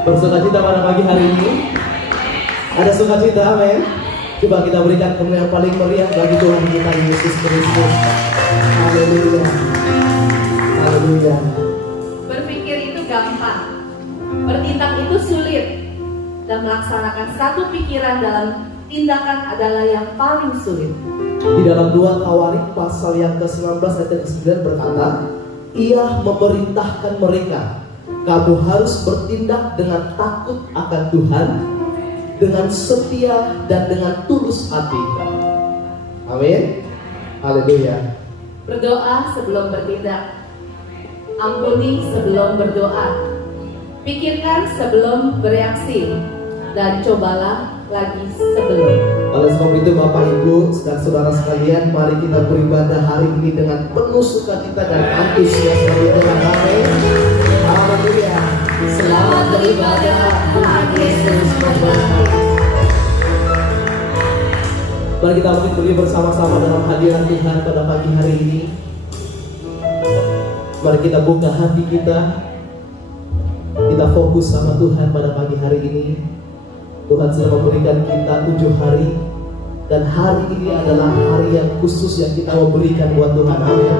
Bersukacita pada pagi hari ini. Ada sukacita, amin. Coba kita berikan kemuliaan yang paling meriah bagi Tuhan kita Yesus Kristus. Haleluya. Haleluya. Berpikir itu gampang, bertindak itu sulit, dan melaksanakan satu pikiran dalam tindakan adalah yang paling sulit. Di dalam 2 Tawarik pasal yang ke-19 ayat ke-9 berkata, Ia memerintahkan mereka, kamu harus bertindak dengan takut akan Tuhan, dengan setia dan dengan tulus hati. Amin. Haleluya. Berdoa sebelum bertindak, ampuni sebelum berdoa, pikirkan sebelum bereaksi, dan cobalah lagi sebelum. Oleh sebab itu Bapak Ibu dan saudara sekalian, mari kita beribadah hari ini dengan penuh sukacita dan antusias bagi Tuhan. Amin. Haleluya. Selamat beribadah, Tuhan Yesus memberkati. Mari kita berdiri bersama-sama dalam hadirat Tuhan pada pagi hari ini. Mari kita buka hati kita. Kita fokus sama Tuhan pada pagi hari ini. Tuhan sudah memberikan kita 7 hari, dan hari ini adalah hari yang khusus yang kita mau berikan buat Tuhan. Amin.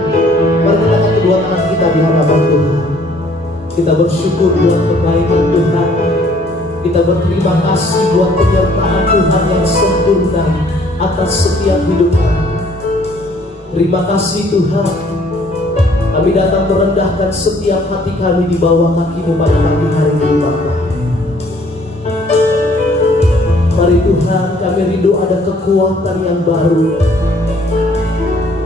Mari kita angkat kedua tangan kita di hadapan Tuhan. Kita bersyukur buat kebaikan Tuhan. Kita berterima kasih buat penyertaan Tuhan yang sempurna atas setiap hidup kami. Terima kasih Tuhan. Kami datang merendahkan setiap hati kami di bawah kaki-Mu pada pagi hari ini, Bapa. Mari Tuhan, kami rindu ada kekuatan yang baru.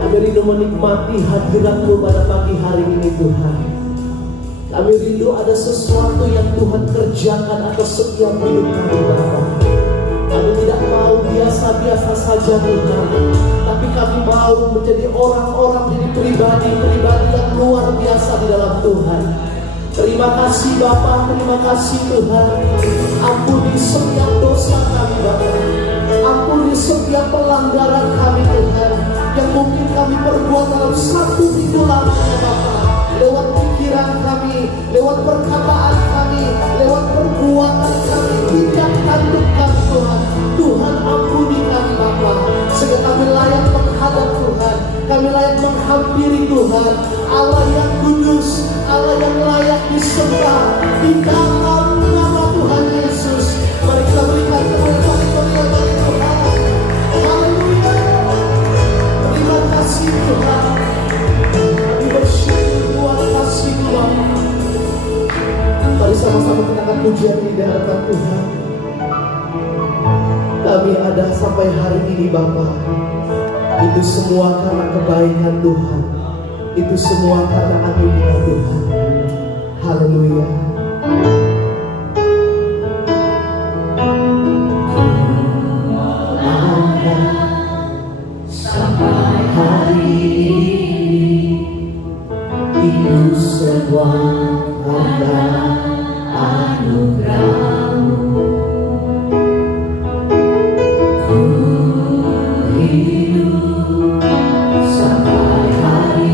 Kami rindu menikmati hadirat-Mu pada pagi hari ini, Tuhan. Kami rindu ada sesuatu yang Tuhan kerjakan atas setiap hidup kami, Bapa. Kami tidak mau biasa-biasa saja, Tuhan, tapi kami mau menjadi orang-orang, menjadi pribadi-pribadi yang luar biasa di dalam Tuhan. Terima kasih Bapa, terima kasih Tuhan. Ampuni setiap dosa kami Bapa. Ampuni setiap pelanggaran kami Tuhan, yang mungkin kami perbuat dalam satu minggu lamanya Bapa. Lewat pikiran kami, lewat perkataan kami, lewat perbuatan kami, tidak tanduk kami Tuhan. Tuhan ampuni kami Bapa, sehingga kami layak menghadap Tuhan, kami layak menghampiri Tuhan, Allah yang kudus, Allah yang layak disembah di dalam nama Tuhan Yesus. Mari kita berikan kemuliaan bagi Tuhan. Haleluya. Terima kasih Tuhan. Kami bersyukur Tuhan, kasih Tuhan. Mari sama-sama kita akan pujian di hadapan Tuhan. Kami ada sampai hari ini Bapa, itu semua karena kebaikan Tuhan, itu semua karena anugerah Tuhan. Haleluya. Sampai hari ini, itu semua karena anugerah-Mu. Sampai hari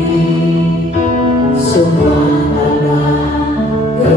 ini, semua karena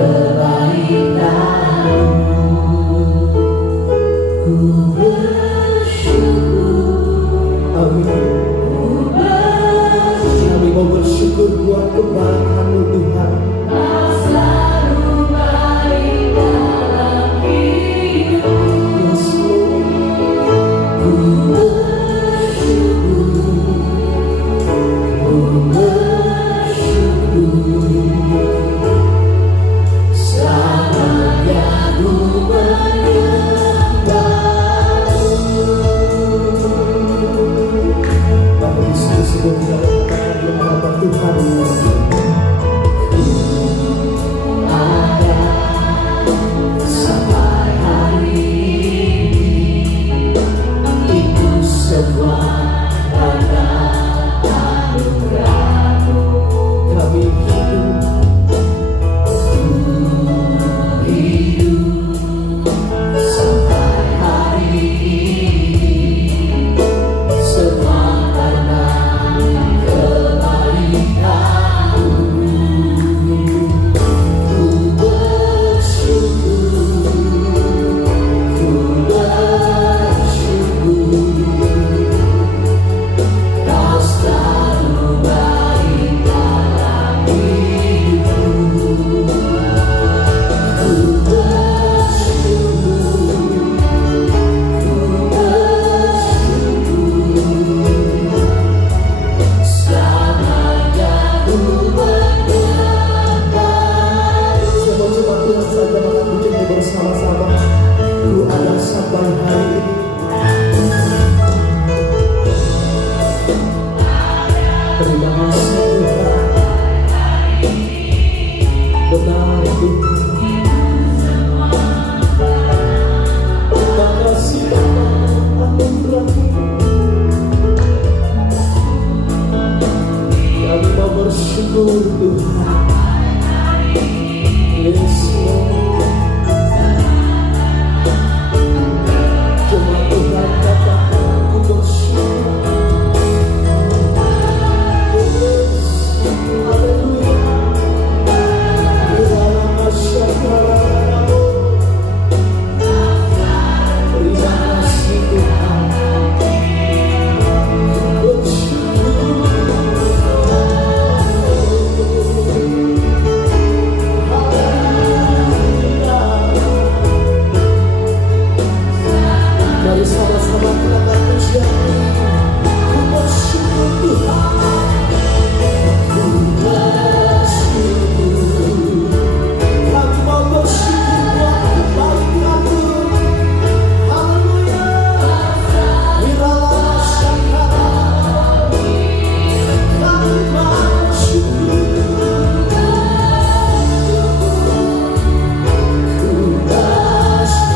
Mari sama-sama kita akan pujian. Ku bersyukur Tuhan, ku bersyukur. Kami mau bersyukur buat kebaikan-Mu. Haleluya. Wirala Syakara. Kami mau bersyukur. Ku bersyukur.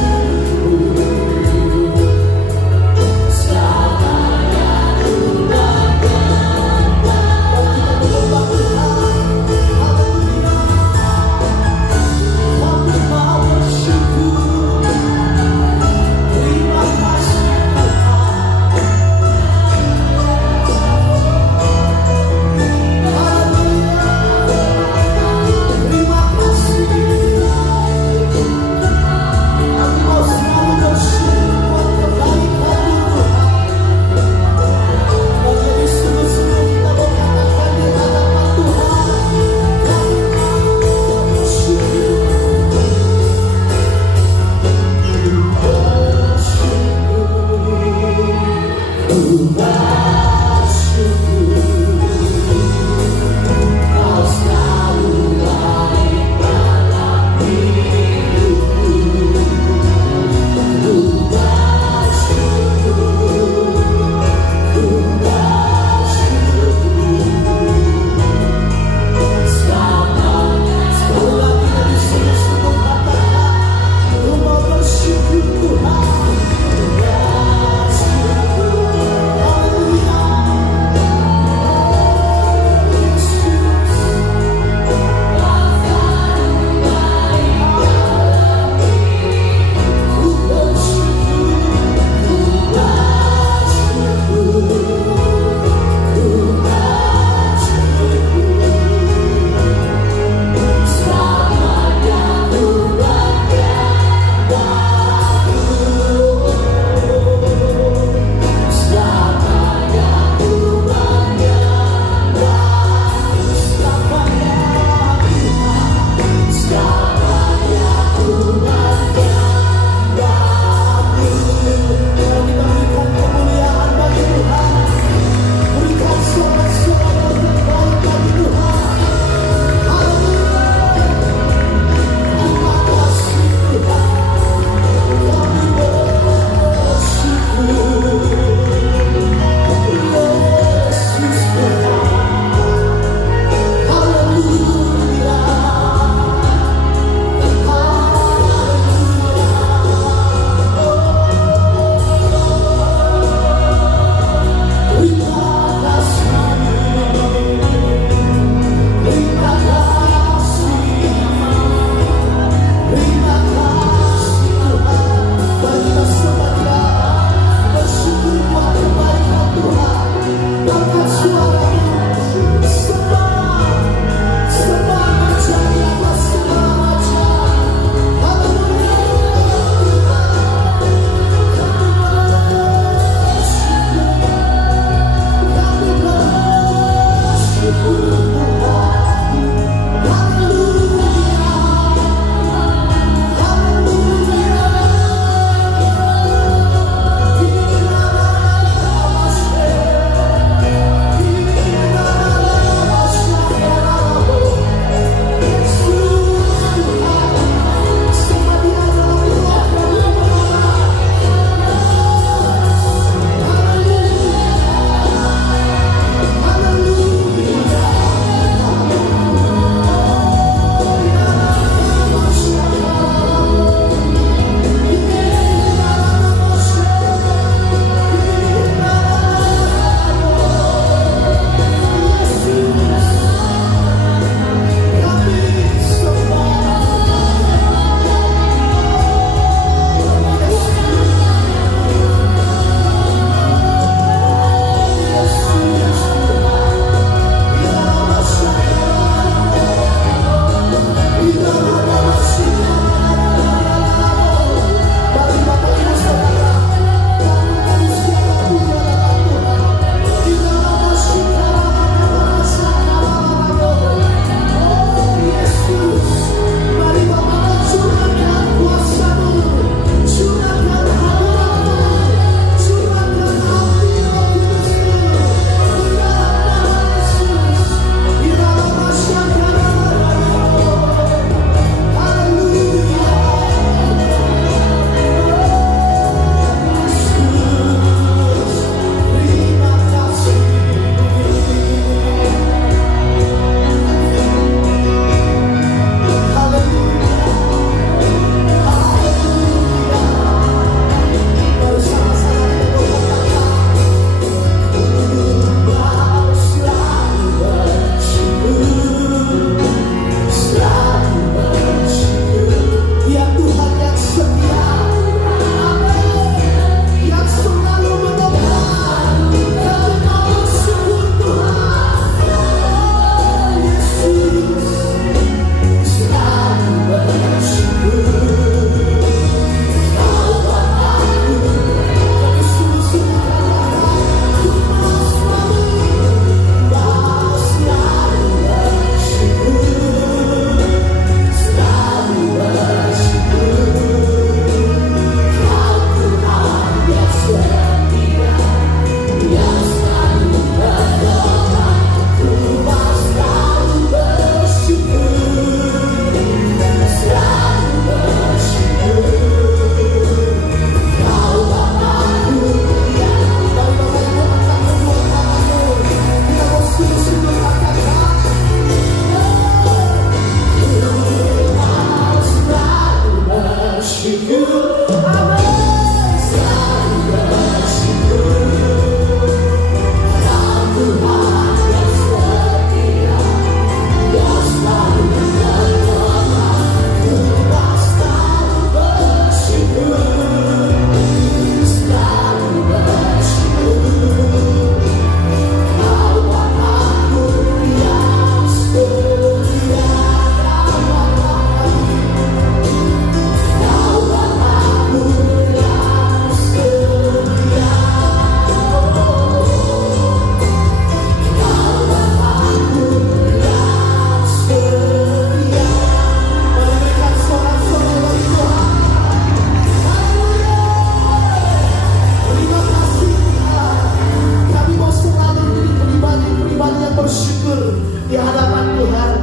di hadapan Tuhan.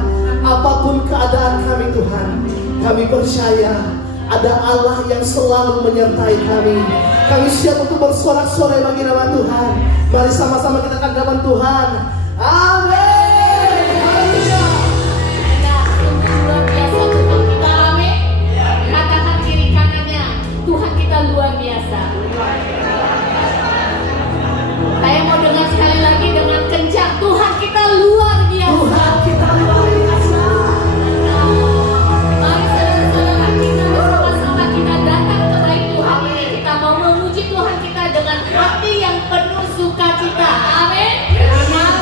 Apapun keadaan kami Tuhan, kami percaya ada Allah yang selalu menyertai kami. Kami siap untuk bersorak-sorai bagi nama Tuhan. Mari sama-sama kita katakan Tuhan. Amin. Haleluya. Luar biasa Tuhan kita, amin. Katakan kiri kanannya, Tuhan kita luar biasa. Saya mau dengar sekali lagi dengan kencang, Tuhan kita luar biasa. Tuhan kita luar biasa. Mari saudara-saudara kita bersama-sama kita datang ke bait Tuhan ini. Kita mau memuji Tuhan kita dengan hati yang penuh sukacita. Amin. Amin.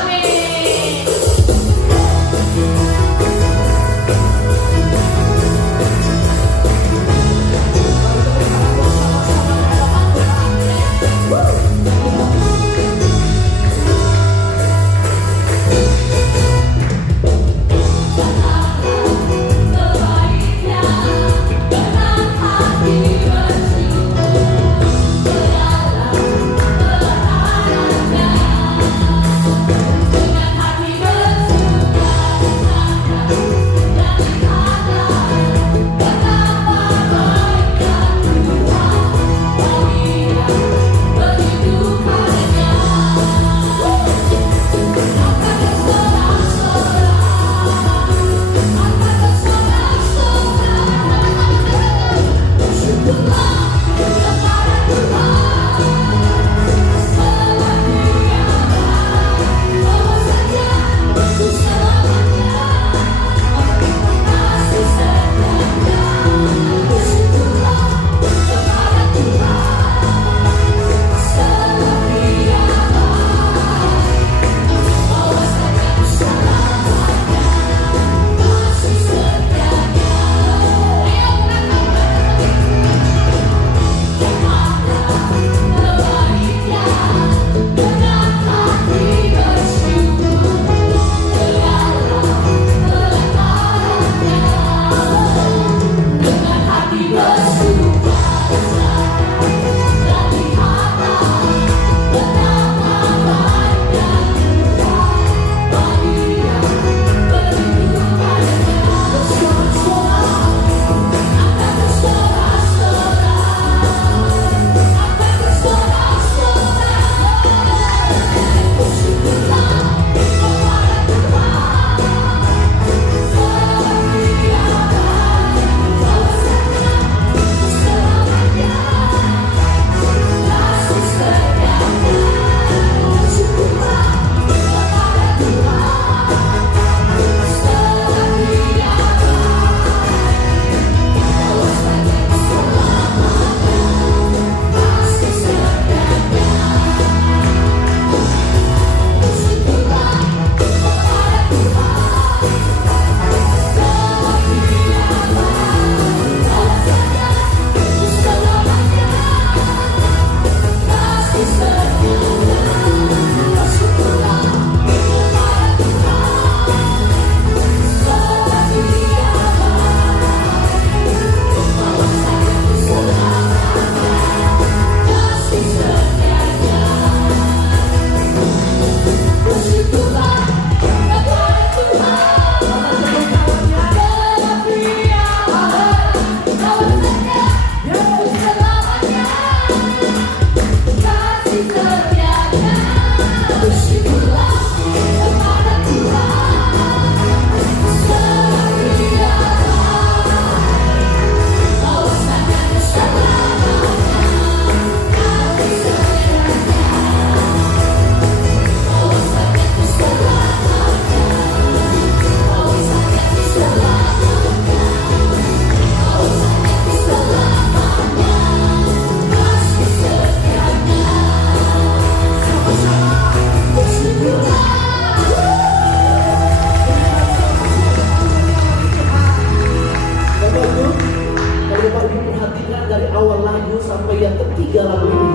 3 lagu ini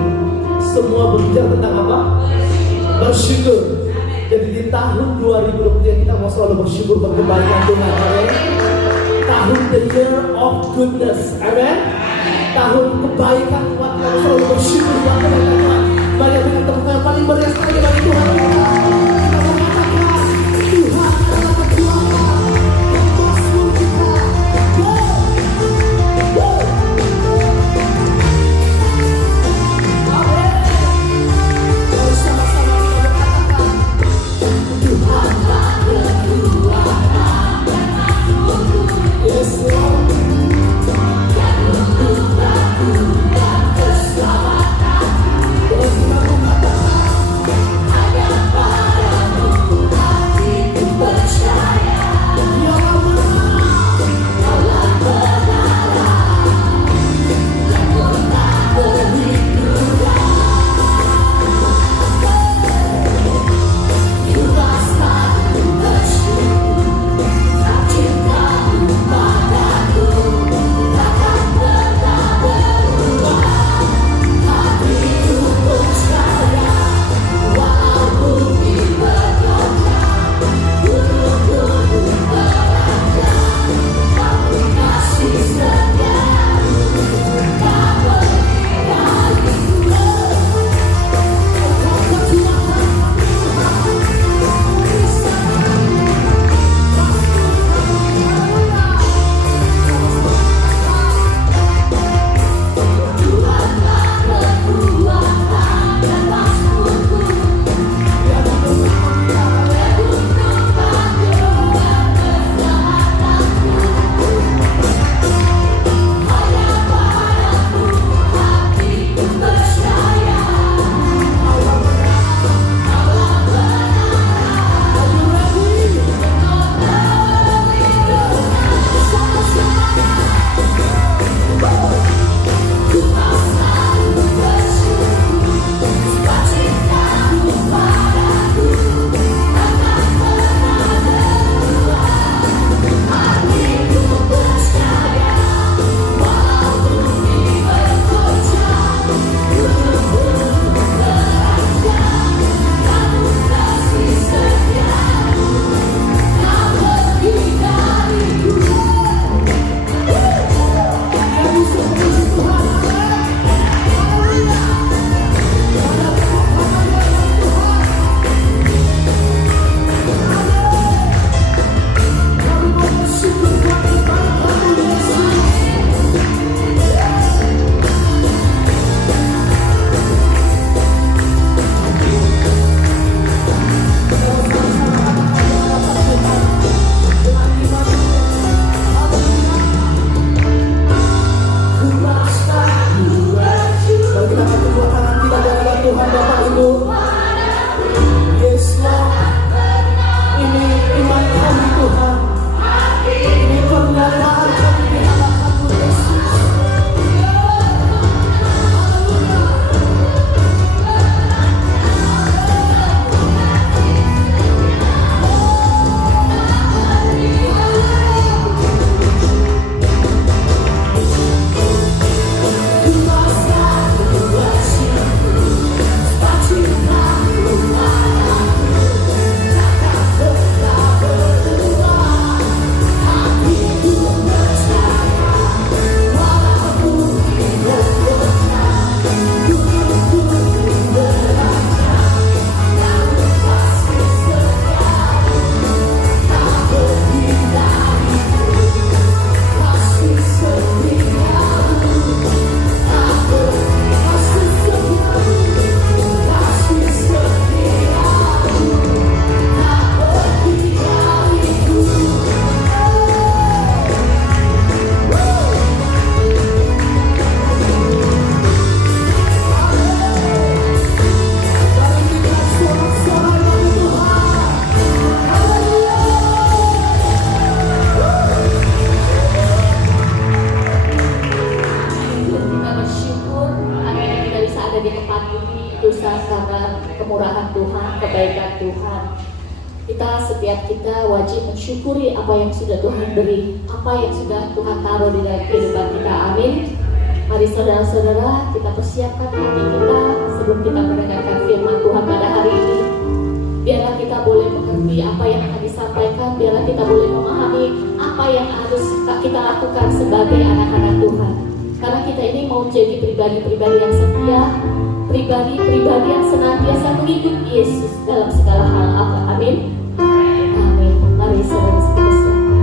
semua berbicara tentang apa? Bersyukur. Jadi di tahun 2023 kita mau selalu bersyukur berkebaikan Tuhan. Amin. Tahun the year of goodness. Amin. Tahun kebaikan Tuhan, kita mau selalu bersyukur buat kebaikan Tuhan. Banyak dengan tepuk yang paling meriah sekali bagi Tuhan. Kita mau katakan Tuhan adalah kekuatan yang masuk kita. Kita wajib mensyukuri apa yang sudah Tuhan beri, apa yang sudah Tuhan taruh di dalam kehidupan kita. Amin. Mari saudara-saudara, kita persiapkan hati kita sebelum kita mendengarkan firman Tuhan pada hari ini. Biarlah kita boleh mengerti apa yang akan disampaikan, biarlah kita boleh memahami apa yang harus kita lakukan sebagai anak-anak Tuhan. Karena kita ini mau jadi pribadi-pribadi yang setia, pribadi-pribadi yang senantiasa mengikuti Yesus dalam segala hal. Amin. Amin. Mari saudara kita siapkan.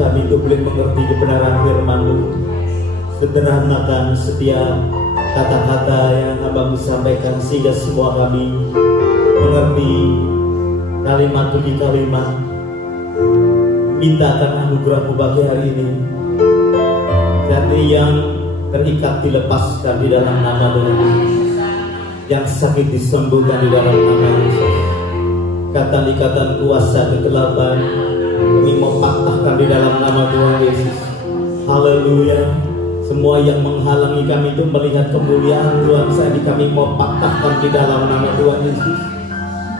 kami untuk boleh mengerti kebenaran firman-Mu. Sederhanakan setiap kata-kata yang Hamba-Mu sampaikan, sehingga semua kami mengerti kalimat demi kalimat. Mintakan anugerah-Mu bagi hari ini. Jadi yang terikat dilepaskan di dalam nama Tuhan, yang sakit disembuhkan di dalam nama Yesus. Ikatan-ikatan kuasa kegelapan kami mau patahkan di dalam nama Tuhan Yesus. Haleluya. Semua yang menghalangi kami itu melihat kemuliaan Tuhan saat ini, kami mau patahkan di dalam nama Tuhan Yesus.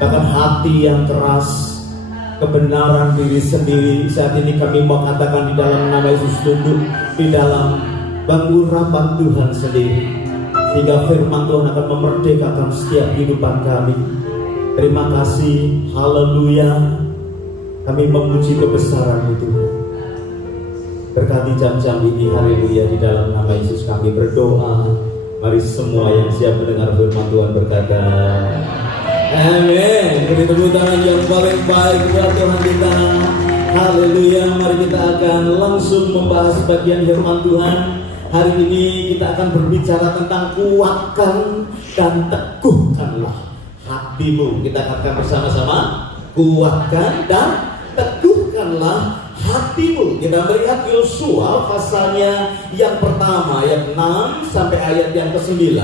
Bahkan hati yang keras, kebenaran diri sendiri, saat ini kami mau katakan di dalam nama Yesus, tunduk di dalam pengurapan Tuhan sendiri, sehingga firman Tuhan akan memerdekakan setiap kehidupan kami. Terima kasih, haleluya. Kami memuji kebesaran itu. Berkati jam-jam ini, haleluya. Di dalam nama Yesus kami berdoa. Mari semua yang siap mendengar firman Tuhan berkata amin. Beri tepuk tangan yang paling baik buat Tuhan kita. Haleluya. Mari kita akan langsung membahas bagian firman Tuhan. Hari ini kita akan berbicara tentang kuatkan dan teguhkanlah hatimu. Kita katakan bersama-sama, kuatkan dan teguhkanlah hatimu. Kita melihat Yosua pasalnya yang pertama, ayat 6 sampai ayat yang ke-9.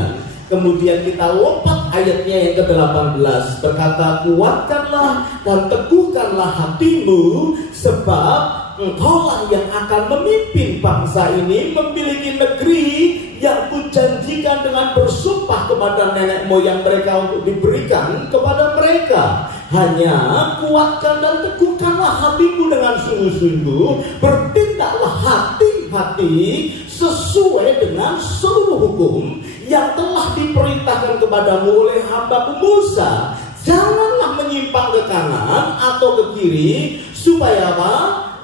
Kemudian kita lompat ayatnya yang ke-18, berkata, kuatkanlah dan teguhkanlah hatimu, sebab engkaulah yang akan memimpin bangsa ini memiliki negeri yang kujanjikan dengan bersumpah kepada nenek moyang mereka untuk diberikan kepada mereka. Hanya kuatkan dan teguhkanlah hatimu dengan sungguh-sungguh, bertindaklah hati-hati sesuai dengan seluruh hukum yang telah diperintahkan kepadamu oleh hamba-Mu Musa. Janganlah menyimpang ke kanan atau ke kiri, supaya apa?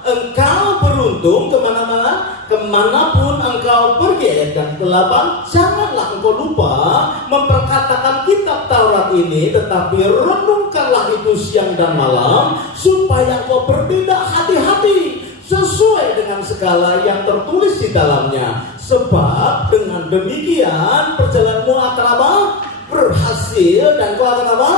Engkau beruntung kemanapun engkau pergi. Ayat yang ke-8, janganlah engkau lupa memperkatakan kitab Taurat ini, tetapi renungkanlah itu siang dan malam, supaya engkau bertindak hati-hati sesuai dengan segala yang tertulis di dalamnya. Sebab dengan demikian perjalananmu akan apa? Berhasil, dan kau akan apa?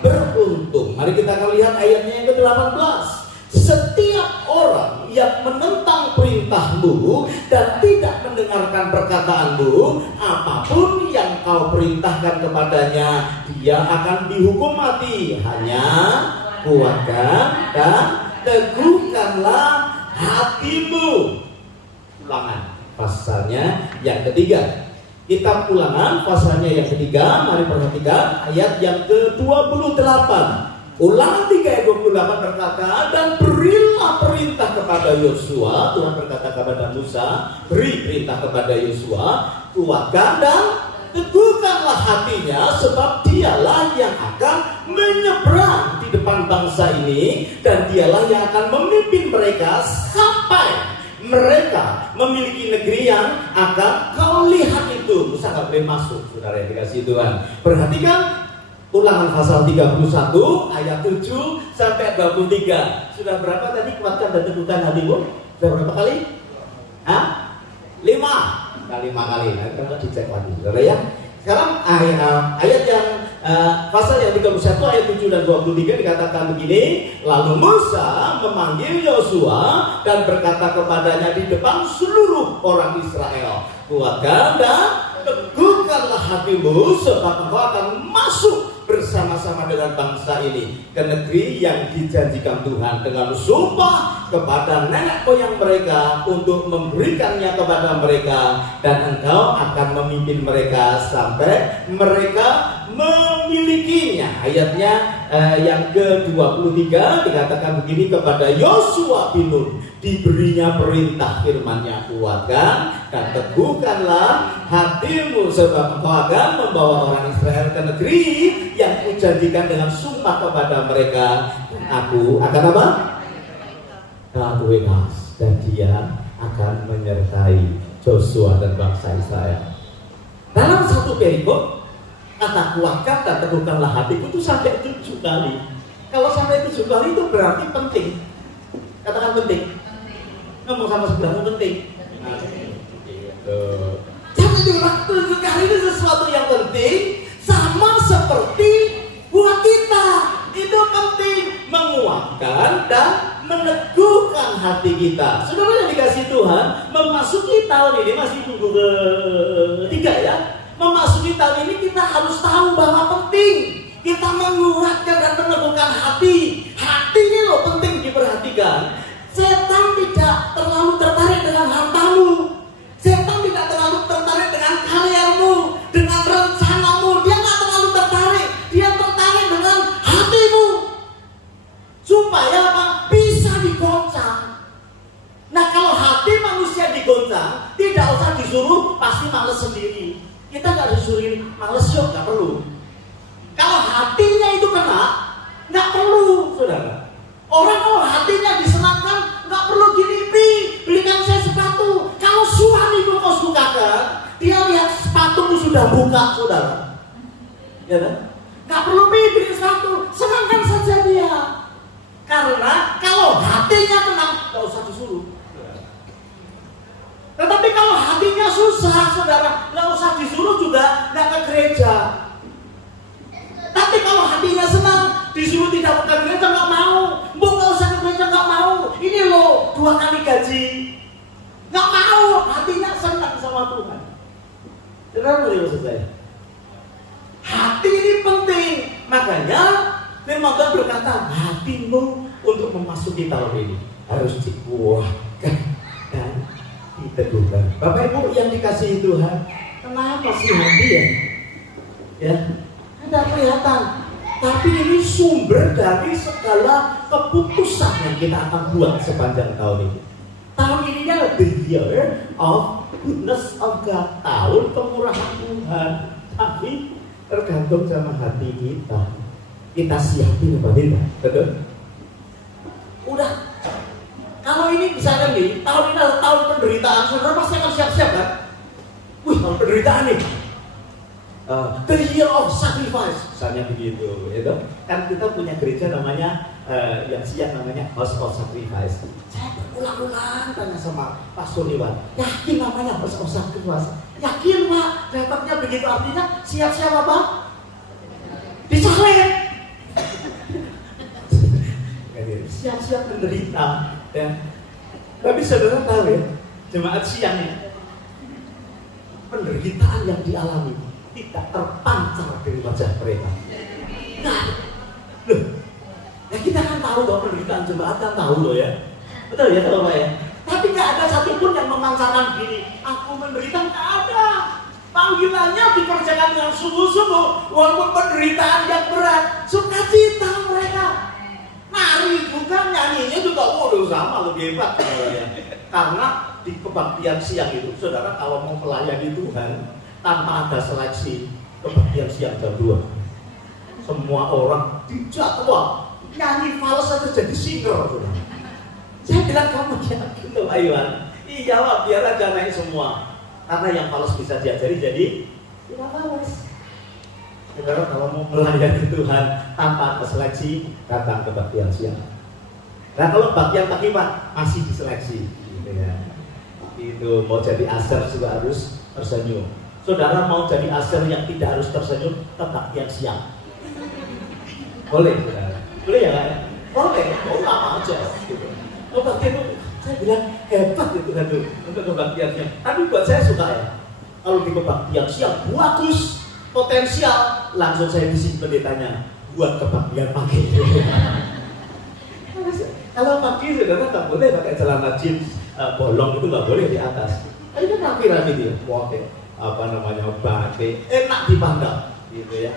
Beruntung. Mari kita akan lihat ayatnya yang ke-18. Setiap orang yang menentang perintahmu dan tidak mendengarkan perkataanmu, apapun yang kau perintahkan kepadanya, dia akan dihukum mati. Hanya kuatkan dan teguhkanlah hatimu. Ulangan pasalnya yang ketiga. Kitab Ulangan pasalnya yang ketiga. Mari perhatikan ayat yang ke-28. Ulangan 3 ayat 28 berkata, dan berilah perintah kepada Yosua. Tuhan berkata kepada Musa, beri perintah kepada Yosua, kuatkan dan teguhkanlah hatinya, sebab dialah yang akan menyeberang di depan bangsa ini, dan dialah yang akan memimpin mereka sampai mereka memiliki negeri yang akan kau lihat itu. Musa gak boleh masuk, saudara yang dikasih Tuhan. Perhatikan Ulangan pasal 31 ayat 7 sampai 23. Sudah berapa tadi kuatkan dan teguhkan hatimu? Sudah berapa kali? 5. Nah, 5 kali. Nah, kita dicek lagi, saudara ya. Sekarang ayat yang pasal yang 31 ayat 7 dan 23 dikatakan begini. Lalu Musa memanggil Yosua dan berkata kepadanya di depan seluruh orang Israel, kuatkan dan teguhkanlah hatimu, sebab engkau akan masuk bersama-sama dengan bangsa ini ke negeri yang dijanjikan Tuhan dengan sumpah kepada nenek moyang mereka untuk memberikannya kepada mereka, dan engkau akan memimpin mereka sampai mereka memilikinya. Ayatnya yang ke-23 dikatakan begini, kepada Yosua bin Nun diberinya perintah firman-Nya, kuatkan dan teguhkanlah hatimu, sebab engkau akan membawa orang Israel ke negeri yang kujanjikan dengan sumpah kepada mereka. Aku akan apa? Tuhan, dan dia akan menyertai Yosua dan bangsa Israel. Dalam satu perikop, kata kuatkan dan teguhkanlah hatiku itu sampai 7 kali. Kalau sampai 7 kali itu berarti penting. Katakan penting. Ngomong sama sebelahmu penting. Nah, gitu. Jangan tunjukkan ini sesuatu yang penting, sama seperti buat kita. Itu penting, menguatkan dan meneguhkan hati kita. Saudara yang dikasih Tuhan, memasuki tahun ini masih minggu ketiga ya. Memasuki tahun ini kita harus tahu bahwa penting kita menguatkan dan meneguhkan hati. Hati ini loh penting diperhatikan. Setan tidak terlalu tertarik dengan hartamu. Setan tidak terlalu tertarik dengan karyamu, dengan rencanamu. Dia nggak terlalu tertarik. Dia tertarik dengan hatimu. Supaya apa? Bisa digoncang. Nah kalau hati manusia digoncang, tidak usah disuruh, pasti males sendiri. Kita nggak disuruh males yuk, nggak perlu. Kalau hatinya itu kena, nggak perlu, saudara. Orang kalau hatinya disenangkan, nggak perlu gini, belikan saya sepatu. Kalau suamimu kau sukakan, dia lihat sepatumu sudah buka, saudara. Ya kan? Nggak perlu beliin sepatu, senangkan saja dia. Karena kalau hatinya tenang, nggak usah disuruh. Tetapi kalau hatinya susah, saudara, nggak usah disuruh juga, nggak ke gereja. Tapi kalau hatinya senang, disuruh tidak ke gereja nggak mau, nggak usah ke gereja nggak mau. Ini loh 2 kali gaji, nggak mau. Hatinya senang sama Tuhan. Dengar maksud saya? Hati ini penting. Makanya Firman Tuhan berkata, hatimu untuk memasuki tahun ini harus dikuatkan dan diteguhkan. Bapak Ibu yang dikasihi Tuhan, kenapa sih hati ya? Ya. Tidak kelihatan, tapi ini sumber dari segala keputusan yang kita akan buat sepanjang tahun ini. Tahun ini adalah the year of goodness of God, tahun kemurahan Tuhan. Tapi tergantung sama hati kita. Kita siapin apa tidak? Betul? Udah. Kalau ini misalnya nih, tahun ini adalah tahun penderitaan, saudara pasti akan siap-siap kan? Wih, tahun penderitaan nih. The year of sacrifice, misalnya begitu, gitu. Kan kita punya gereja namanya yang siap namanya House of Sacrifice. Saya berulang-ulang tanya sama Pastor Iwan, yakin namanya House of Sacrifice? Yakin Pak, dapatnya begitu, artinya siap-siap apa? Disalib. Siap-siap menderita. Ya. Tapi saudara tahu ya, jemaat siang ini, penderitaan yang dialami tidak terpancar dari wajah mereka. Nah, loh, ya kita kan tahu bahwa penderitaan jemaat kan tahu loh ya, betul ya kalau Pak ya. Tapi nggak ada satupun yang memancarkan diri. Aku menderita, nggak ada. Panggilannya dikerjakan dengan sungguh-sungguh, walaupun penderitaan yang berat, sukacita mereka. Nari juga, nyanyinya juga, waduh sama lebih hebat ya. Karena di kebaktian siang itu, saudara kalau mau melayani Tuhan tanpa ada seleksi, kebaktian siang jam 2 semua orang dijadwal nyanyi fals aja jadi singer, saudara. Saya bilang kamu yakin loh Pak Iwan? Iya Pak, biar aja naik semua. Karena yang fals bisa diajari jadi tidak fals. Saudara kalau mau melayani Tuhan tanpa ada seleksi, datang ke kebaktian siang. Nah kalau kebaktian pagi Pak masih diseleksi, gitu ya. Itu mau jadi aser juga harus tersenyum. Saudara mau jadi aser yang tidak harus tersenyum, kebaktian siang. Boleh, saudara? Boleh ya Pak? Boleh, mau lama aja. Gitu. Kebaktian itu saya bilang hebat itu kan tuh untuk kebaktiannya. Tapi buat saya suka ya. Kalau di kebaktian siang bagus, potensial, langsung saya bisi pendetanya buat kebaktian pagi. Kalau pagi saudara tak boleh pakai celana jeans bolong, itu nggak boleh di atas. Ini kan rapi-rapi dia, pakai apa namanya batik, enak dipandang, gitu ya.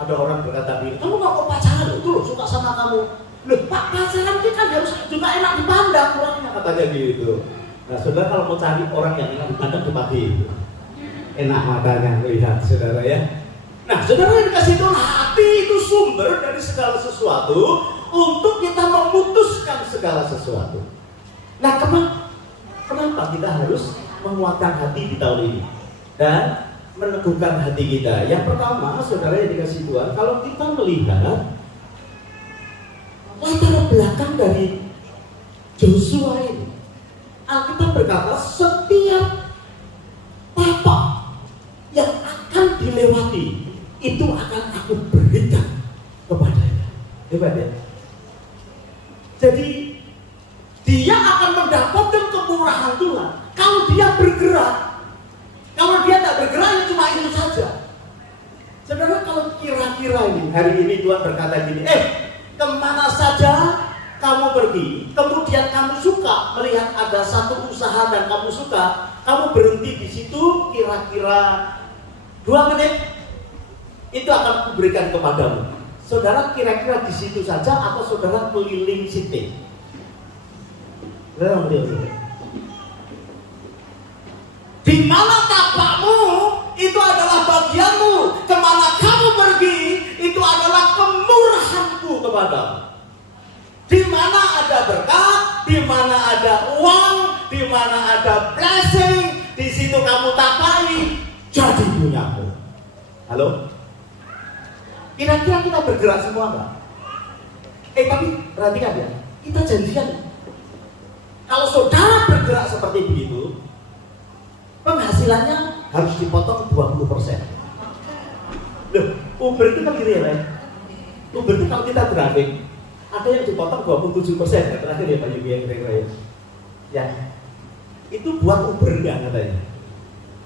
Ada orang berkata begini, kamu nggak mau pacaran itu loh, suka sama kamu. Loh Pak, pacaran kita kan harus juga enak dipandang orangnya, katanya gitu. Nah saudara kalau mau cari orang yang enak dipandang di pagi itu, enak matanya melihat saudara ya. Nah saudara yang dikasih Tuhan, hati itu sumber dari segala sesuatu untuk kita memutuskan segala sesuatu. Nah kenapa kita harus menguatkan hati di tahun ini dan meneguhkan hati kita? Yang pertama saudara yang dikasih Tuhan, kalau kita melihat latar belakang dari Joshua ini, Alkitab berkata setiap tapak yang akan dilewati itu akan aku berikan kepadanya. Hebat ya. Jadi dia akan mendapatkan kemurahan Tuhan kalau dia bergerak. Kalau dia tidak bergerak ya cuma itu saja. Saudara, kalau kira-kira ini hari ini Tuhan berkata gini, kemana saja kamu pergi, kemudian kamu suka melihat ada satu usaha dan kamu suka, kamu berhenti di situ kira-kira 2 menit, itu akan kuberikan kepadamu. Saudara kira-kira di situ saja atau saudara keliling situ? Di mana tapakmu, itu adalah bagianmu. Kemana kamu pergi, itu adalah kemurahanku kepadamu. Di mana ada berkat, di mana ada uang, di mana ada blessing, di situ kamu tapai, jadi punyaku. Halo? Kira-kira kita bergerak semua enggak? Tapi perhatikan ya, kita janjikan. Kalau saudara bergerak seperti begitu, penghasilannya harus dipotong 20%. Loh, Uber itu kan gitu ya, Pak? Uber itu kalau kita driving, ada yang dipotong 27%, ya, terakhir ya Pak Yubi yang kira-kira ya. Ya, itu buat Uber enggak katanya.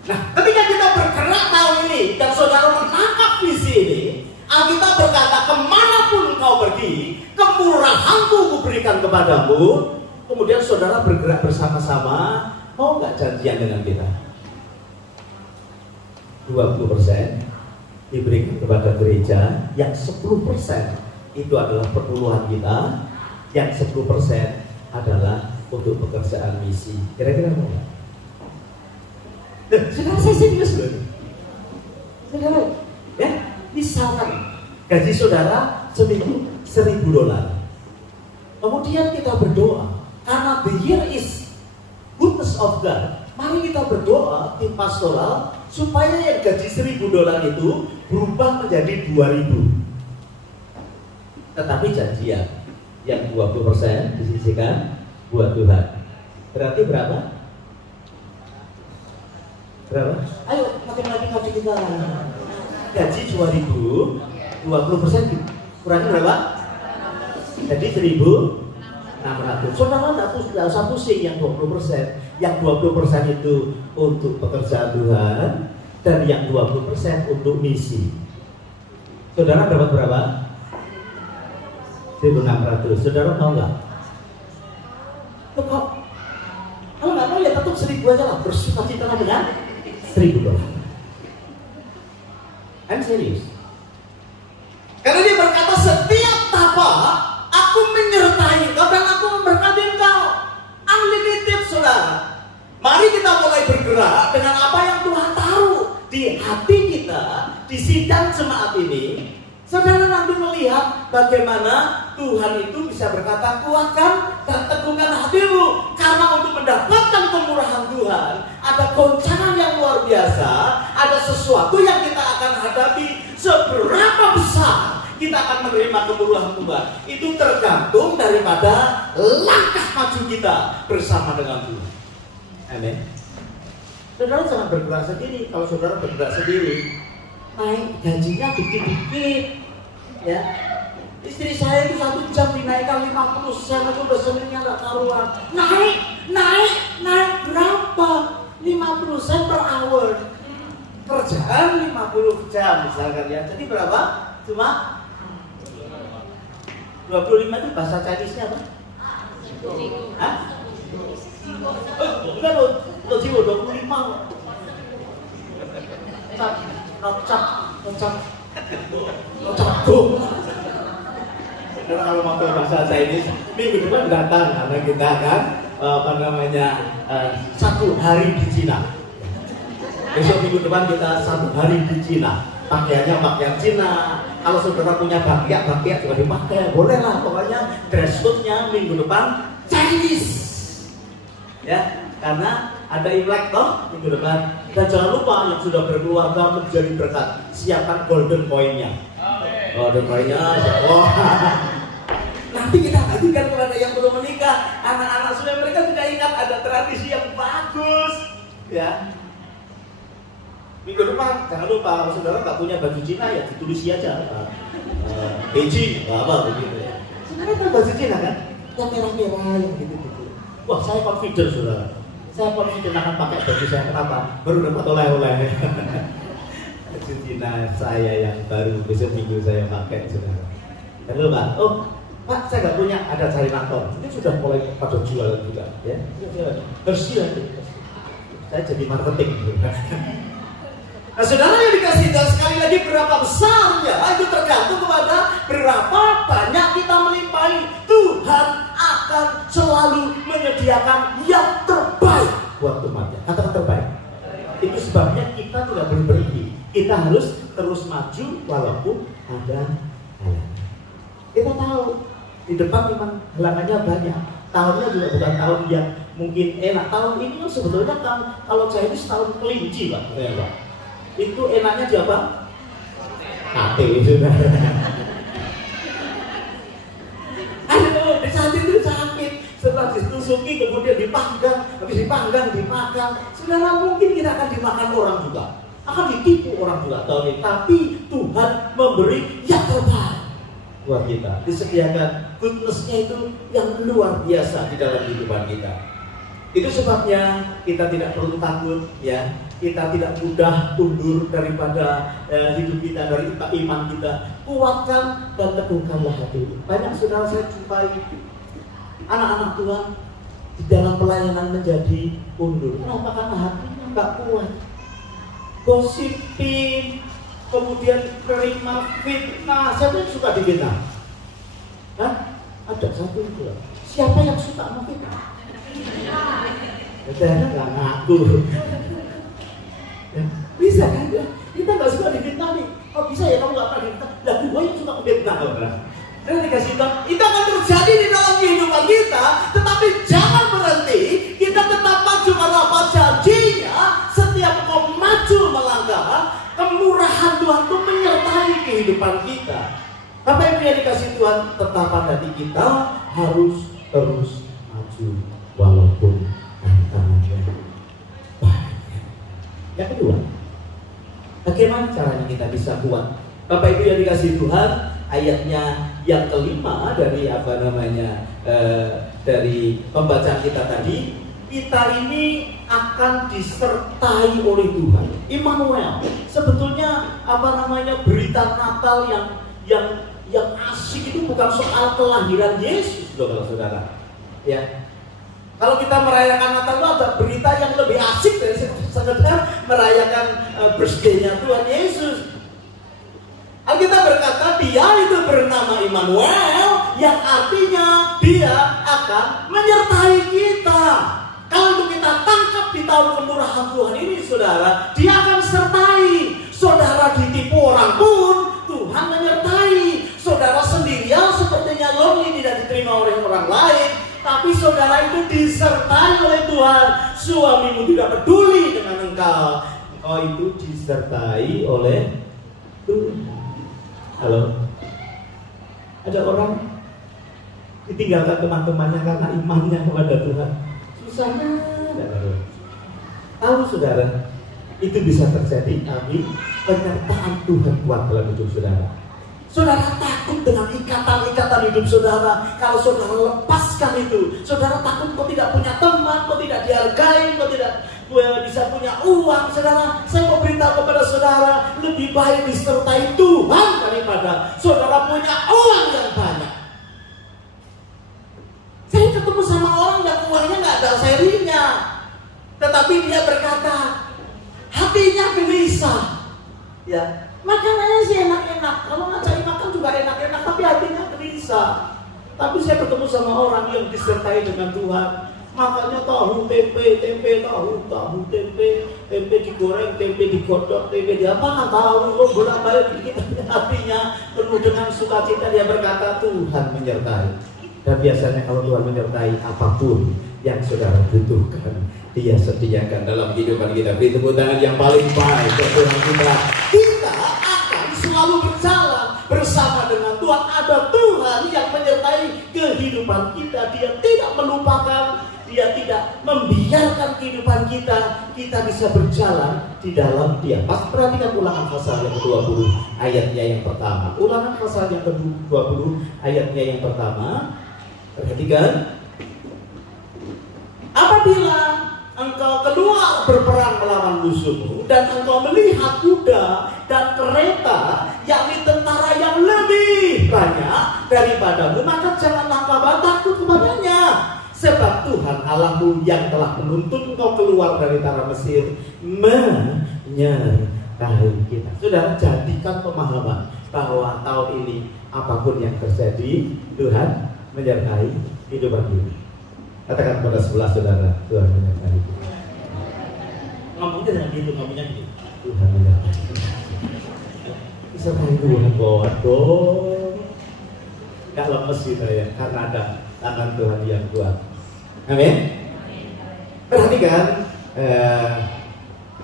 Nah, ketika kita bergerak tahun ini dan saudara menangkap visi ini, Alkitab berkata kemanapun kau pergi, kemurahanku kuberikan kepadamu. Kemudian saudara bergerak bersama-sama, mau nggak janjian dengan kita? 20% diberikan kepada gereja, yang 10% itu adalah perpuluhan kita, yang 10% adalah untuk pekerjaan misi. Kira-kira mau nggak? Saudara, saya serius loh. Saudara, ya, misalkan gaji saudara seminggu $1.000. Kemudian kita berdoa, karena the year is goodness of God. Mari kita berdoa tim pastoral supaya yang gaji $1.000 itu berubah menjadi 2.000. Tetapi janjian yang 20% disisihkan buat Tuhan. Berarti berapa? Berapa? Ayo matematika kita. Gaji 2.000, 20% kurangi berapa? Jadi 1.600. Saudara tidak usah pusing yang 20%. Yang 20% itu untuk pekerjaan Tuhan dan yang 20% untuk misi. Saudara dapat berapa? 1.600. Saudara mau nggak? Kok? Kalau nggak mau ya tetap 1.000 aja lah. Bersuka-cita dengan $1.000. I'm serius. Karena dia berkata setiap tapak aku menyertai engkau dan aku memberkati engkau. Unlimited, saudara. Mari kita mulai bergerak dengan apa yang Tuhan taruh di hati kita, di sidang jemaat ini. Saudara nanti melihat bagaimana Tuhan itu bisa berkata, kuatkan dan teguhkan hatimu. Karena untuk mendapatkan kemurahan Tuhan, ada goncangan yang luar biasa, ada sesuatu yang kita akan hadapi. Seberapa besar kita akan menerima kemurahan Tuhan, itu tergantung daripada langkah maju kita bersama dengan Tuhan. Amin. Saudara jangan bergerak sendiri. Kalau saudara bergerak sendiri, naik gajinya dikit-dikit, ya. Istri saya itu 1 jam dinaikkan 50%, aku udah senengnya nggak karuan. Naik berapa? 50% per hour. Kerjaan 50 jam misalkan ya. Jadi berapa? Cuma 25 itu bahasa Chinese-nya apa? Hah? Bukan loh, 25. Karena kalau mau bahasa Chinese, minggu depan datang karena kita kan satu hari di Cina. Besok minggu depan kita 1 hari di Cina. Pakaiannya pakaian Cina. Kalau saudara punya bakiak juga dipakai, boleh lah. Pokoknya dress code-nya minggu depan Chinese. Ya, karena ada Imlek toh minggu depan. Dan jangan lupa yang sudah berkeluarga menjadi berkat, siapkan golden coin-nya. Golden coin-nya, nanti kita bagikan kepada yang belum menikah, anak-anak supaya mereka juga ingat ada tradisi tradisi yang bagus, ya. Minggu depan jangan lupa kalau saudara nggak punya baju Cina ya ditulis aja Beijing, apa begitu ya. Saudara kan baju Cina kan, yang merah-merah yang gitu-gitu. Wah, saya confident saudara. Saya confident akan pakai baju saya, kenapa? Baru dapat oleh-oleh. Baju Cina saya yang baru besok minggu saya pakai saudara. Halo Pak, oh Pak, saya nggak punya, ada cari kantor. Ini sudah mulai pada jualan juga, ya. Bersih. Saya jadi marketing. Nah, saudara yang dikasih Tuhan, sekali lagi berapa besarnya itu tergantung kepada berapa banyak kita melimpahi. Tuhan akan selalu menyediakan yang terbaik buat umatnya. Kata terbaik. Itu sebabnya kita tidak boleh berhenti. Kita harus terus maju walaupun ada halangan. Kita tahu di depan memang halangannya banyak. Tahunnya juga bukan tahun yang mungkin enak. Tahun ini kan sebetulnya kalau Chinese tahun kelinci Pak. Ya, Pak. Itu enaknya di apa? Hati sudah. Aduh, di saat itu sakit. Setelah ditusuki kemudian dipanggang, habis dipanggang dimakan. Saudara, mungkin kita akan dimakan orang juga, akan ditipu orang juga tahun ini. Tapi Tuhan memberi yang terbaik buat kita. Disediakan goodness-nya itu yang luar biasa di dalam kehidupan kita. Itu sebabnya kita tidak perlu takut, ya. Kita tidak mudah mundur daripada hidup kita, dari iman kita. Kuatkan dan teguhkanlah hati. Banyak saudara saya jumpai anak-anak Tuhan di dalam pelayanan menjadi mundur. Kenapa? Karena hatinya nggak kuat. Gosipin, kemudian terima fitnah. Siapa yang suka difitnah? Hah? Ada satu itu. Siapa yang suka memfitnah? Saya nggak ngaku. Ya, bisa kan ya? Kita nggak suka difitnah nih. Oh bisa ya kamu nggak pernah difitnah? Lah gue yang suka difitnah orang. Dan dikasih tahu itu akan terjadi di dalam kehidupan kita, tetapi jangan berhenti. Kita tetap maju karena apa janjinya. Setiap kau maju melangkah, kemurahan Tuhan itu menyertai kehidupan kita. Bapak Ibu yang dikasih Tuhan, tetapan hati kita harus terus maju walaupun tantangannya banyak. Yang kedua, bagaimana caranya kita bisa kuat? Bapak Ibu yang dikasih Tuhan, ayatnya yang kelima dari dari pembacaan kita tadi, kita ini akan disertai oleh Tuhan. Immanuel. Sebetulnya berita Natal yang asik itu bukan soal kelahiran Yesus, saudara. Ya. Kalau kita merayakan Natal itu ada berita yang lebih asik dari sekedar merayakan birthday-nya Tuhan Yesus. Alkitab berkata dia itu bernama Immanuel, yang artinya dia akan menyertai kita. Kalau itu kita tangkap di tahun kemurahan Tuhan ini, saudara, dia akan sertai. Saudara ditipu orang pun Tuhan menyertai. Saudara sendirian sepertinya lonely, tidak diterima oleh orang lain, tapi saudara itu disertai oleh Tuhan. Suamimu tidak peduli dengan engkau, engkau itu disertai oleh Tuhan. Halo, ada orang ditinggalkan teman-temannya karena imannya kepada Tuhan. Susahnya, tahu saudara, itu bisa terjadi tapi penyertaan Tuhan kuat dalam hidup saudara. Saudara takut dengan ikatan-ikatan hidup saudara. Kalau saudara lepaskan itu, saudara takut kau tidak punya teman, kau tidak dihargai, kau tidak bisa punya uang. Saudara, saya mau beritahu kepada saudara, lebih baik disertai Tuhan daripada saudara punya uang yang banyak. Saya ketemu sama orang yang uangnya nggak ada serinya, tetapi dia berkata hatinya gelisah. Ya, makanannya sih enak-enak, kalau nggak cari makan juga enak-enak, tapi hatinya gelisah. Tapi saya ketemu sama orang yang disertai dengan Tuhan. Makannya tahu tempe, tahu tempe digoreng, tempe digodok, tempe diapakan tahu, bolak-balik kita hatinya penuh dengan sukacita. Dia berkata Tuhan menyertai. Dan biasanya kalau Tuhan menyertai, apapun yang saudara butuhkan, Dia sediakan dalam kehidupan kita. Beri tepuk tangan yang paling baik untuk Tuhan kita. Kita akan selalu berjalan bersama dengan Tuhan. Ada Tuhan yang menyertai kehidupan kita. Dia tidak melupakan, Dia tidak membiarkan kehidupan kita bisa berjalan di dalam Dia. Pas perhatikan Ulangan pasal yang ke-20 ayatnya yang pertama. Ulangan pasal yang ke-20 ayatnya yang pertama. Perhatikan. Apabila engkau keluar berperang melawan musuhmu dan engkau melihat kuda dan kereta, yakni tentara yang lebih banyak daripadamu, maka janganlah kamu takut kepadanya. Sebab Tuhan Allahmu yang telah menuntun engkau keluar dari tanah Mesir menyertai kita. Sudah, jadikan pemahaman bahwa tahun ini apapun yang terjadi, Tuhan menyertai kehidupan kita. Katakan kepada sebelah saudara, Tuhan menyertai kita. Ngomongnya dengan gitu, ngomongnya gitu. Tuhan menyertai kita. Disertai Tuhan, bodoh. Gak lemes kita ya, karena ada tangan Tuhan yang kuat. Amin. Perhatikan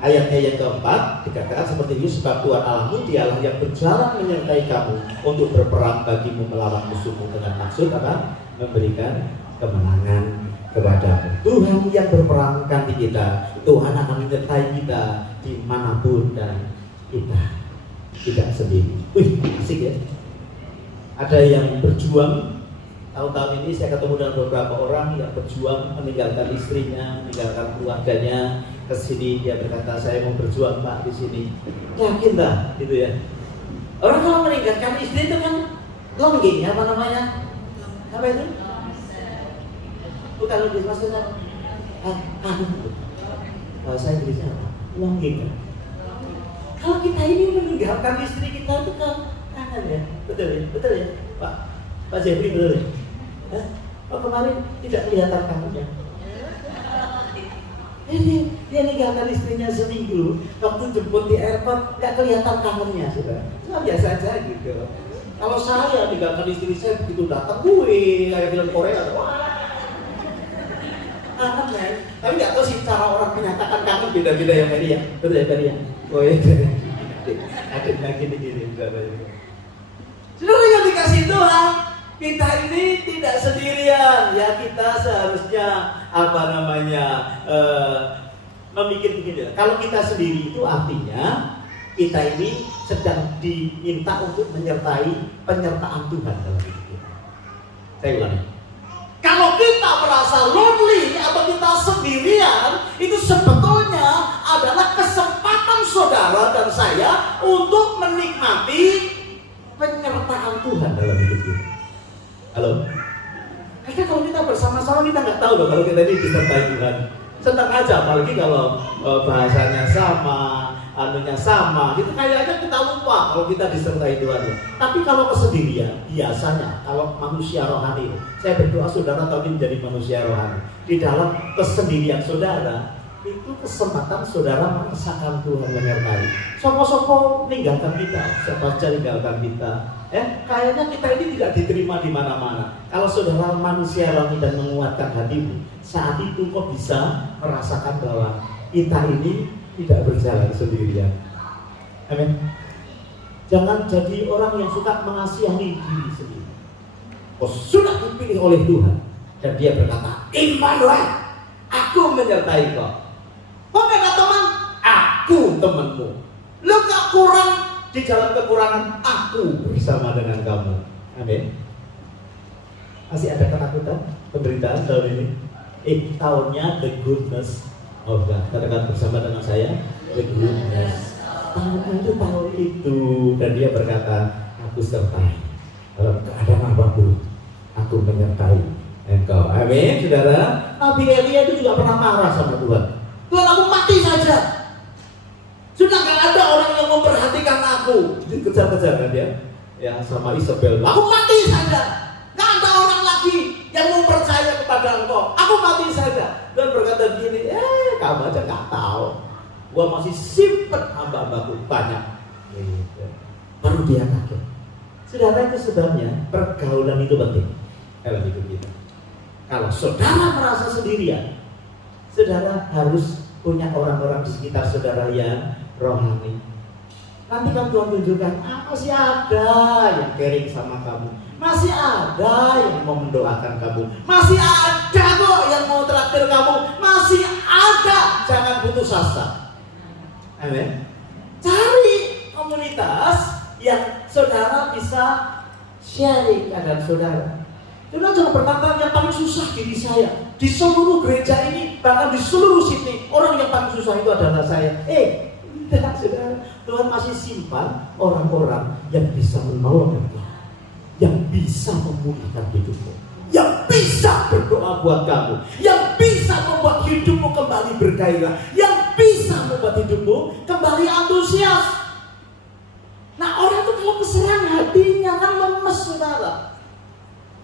ayatnya yang keempat, dikatakan seperti ini, sebab Tuhan Allahmu dialah yang berjalan menyertai kamu untuk berperang bagimu melawan musuhmu, dengan maksud apa? Memberikan kemenangan kepadamu. Tuhan yang berperang ganti kita. Tuhan akan menyertai kita dimanapun dan kita tidak sendiri. Wih, asik ya. Ada yang berjuang. Tahun-tahun ini saya ketemu dengan beberapa orang yang berjuang meninggalkan istrinya, meninggalkan keluarganya. Kesini dia berkata, saya mau berjuang Pak di sini. Yakin lah, gitu ya. Orang kalau meninggalkan istri itu kan longging, apa namanya? Apa itu? Bukan lebih maksudnya bahasa Inggrisnya apa? Longing. Kalau kita ini meninggalkan istri kita itu kan kangen ya, betul ya, Pak Jeffrey, betul ya. Oh, kemarin tidak kelihatan kangennya. Dia meninggalkan istrinya seminggu, waktu jemput di airport nggak kelihatan kangennya, sudah. Cuma biasa aja gitu. Kalau saya meninggalkan istri saya begitu datang, kayak film Korea, kangen men, tapi nggak tahu sih cara orang menyatakan kangen beda-beda ya Ferry ya, betul ya Ferry ya. Oh iya, adiknya gini-gini. Saudara yang dikasih Tuhan, kita ini tidak sendirian ya. Kita seharusnya memikir begini. Kalau kita sendiri itu artinya kita ini sedang diminta untuk menyertai penyertaan Tuhan dalam hidup kita. Saya ulangi. Kalau kita merasa lonely atau kita sendirian, itu sebetulnya adalah kesempatan saudara dan saya untuk menikmati penyertaan Tuhan dalam hidup kita. Halo? Karena kalau kita bersama-sama kita nggak tahu loh kalau kita ini disertai Tuhan. Senang aja, apalagi kalau bahasanya sama, anunya sama, itu kayaknya kita lupa kalau kita disertai Tuhan. Tapi kalau kesendirian, biasanya kalau manusia rohani, saya berdoa saudara tahun ini menjadi manusia rohani. Di dalam kesendirian saudara, itu kesempatan saudara merasakan Tuhan menyertai. Sopo-sopo meninggalkan kita, siapa saja meninggalkan kita. Kayaknya kita ini tidak diterima di mana-mana. Kalau saudara manusia rohani dan menguatkan hatimu, saat itu kok bisa merasakan bahwa kita ini tidak berjalan sendirian. Amin. Jangan jadi orang yang suka mengasihani diri sendiri. Kau sudah dipilih oleh Tuhan dan Dia berkata, Immanuel, aku menyertai kau. Kau kata teman, aku temanmu. Lu gak kurang di dalam kekurangan, aku bersama dengan kamu. Amin. Masih ada ketakutan pemberitaan tahun ini? Tahunnya the goodness of God. Katakan bersama dengan saya, the goodness. Tahun itu tahun itu, dan Dia berkata, aku sertai dalam keadaan apapun, aku menyertai engkau. Amin, saudara. Nabi Elia itu juga pernah marah sama Tuhan. Tuhan, aku mati saja. Sudah gak ada orang yang memperhatikan aku. Dikejar-kejar kan dia, ya sama Isabel. Aku mati saja. Gak ada orang lagi yang mau percaya kepada engkau. Aku mati saja. Dan berkata begini, kamu aja gak tahu. Gua masih simpen hamba-hambaku banyak. Gitu. Baru dia kaget. Saudara, itu sebabnya pergaulan itu penting dalam hidup kita. Kalau saudara merasa sendirian, saudara harus punya orang-orang di sekitar saudara yang rohani. Nanti kan Tuhan tunjukkan, apa sih ada yang caring sama kamu, Masih ada yang mau mendoakan kamu. Masih ada kok yang mau traktir kamu. Masih ada. Jangan putus asa. Amin. Cari komunitas yang saudara bisa sharing keadaan saudara. Saudara jangan berkata yang paling susah diri saya. Di seluruh gereja ini, bahkan di seluruh sini, orang yang paling susah itu adalah saya. Tidak, saudara. Tuhan masih simpan orang-orang yang bisa menolong engkau, yang bisa memulihkan hidupmu, yang bisa berdoa buat kamu, yang bisa membuat hidupmu kembali bergairah, yang bisa membuat hidupmu kembali antusias. Nah, orang itu kalau keserang hatinya kan lemes, saudara.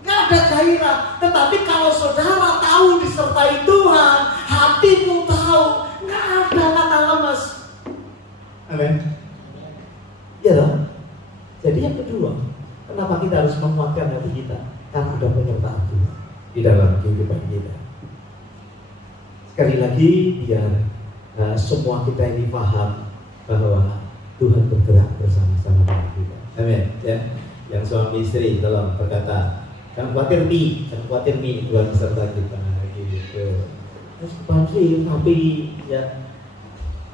Nggak ada gairah. Tetapi kalau saudara tahu disertai Tuhan, hatimu tahu, nggak ada kata lemes. Amin. Ya dong. Jadi yang kedua, kenapa kita harus menguatkan hati kita? Karena ada penyertaan Tuhan di dalam kehidupan kita. Sekali lagi, biar semua kita ini paham bahwa Tuhan bergerak bersama-sama dengan kita. Amin. Ya. Yang suami istri tolong berkata, jangan khawatir Tuhan beserta kita. Gitu. Terus kebantu tapi ya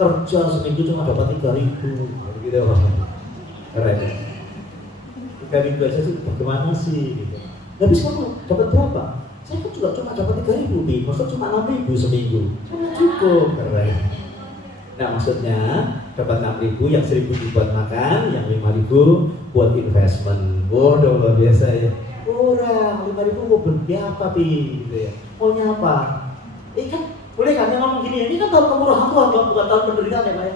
kerja seminggu cuma dapat 3.000, gitu ya Pak. Keren. 3.000 aja sih bagaimana sih? Gitu. Tapi kamu dapat berapa? Saya kan juga cuma dapat 3.000 nih, maksud cuma 6.000 seminggu. Cuma cukup. Keren. Nah maksudnya dapat 6.000, yang 1.000 buat makan, yang 5.000 buat investment. Waduh luar biasa ya. Kurang 5.000 mau beli apa Pi? Gitu ya. Maunya apa? Kan boleh kan yang ngomong gini, ini kan tahun kemurahan Tuhan, bukan tahun penderitaan ya Pak ya.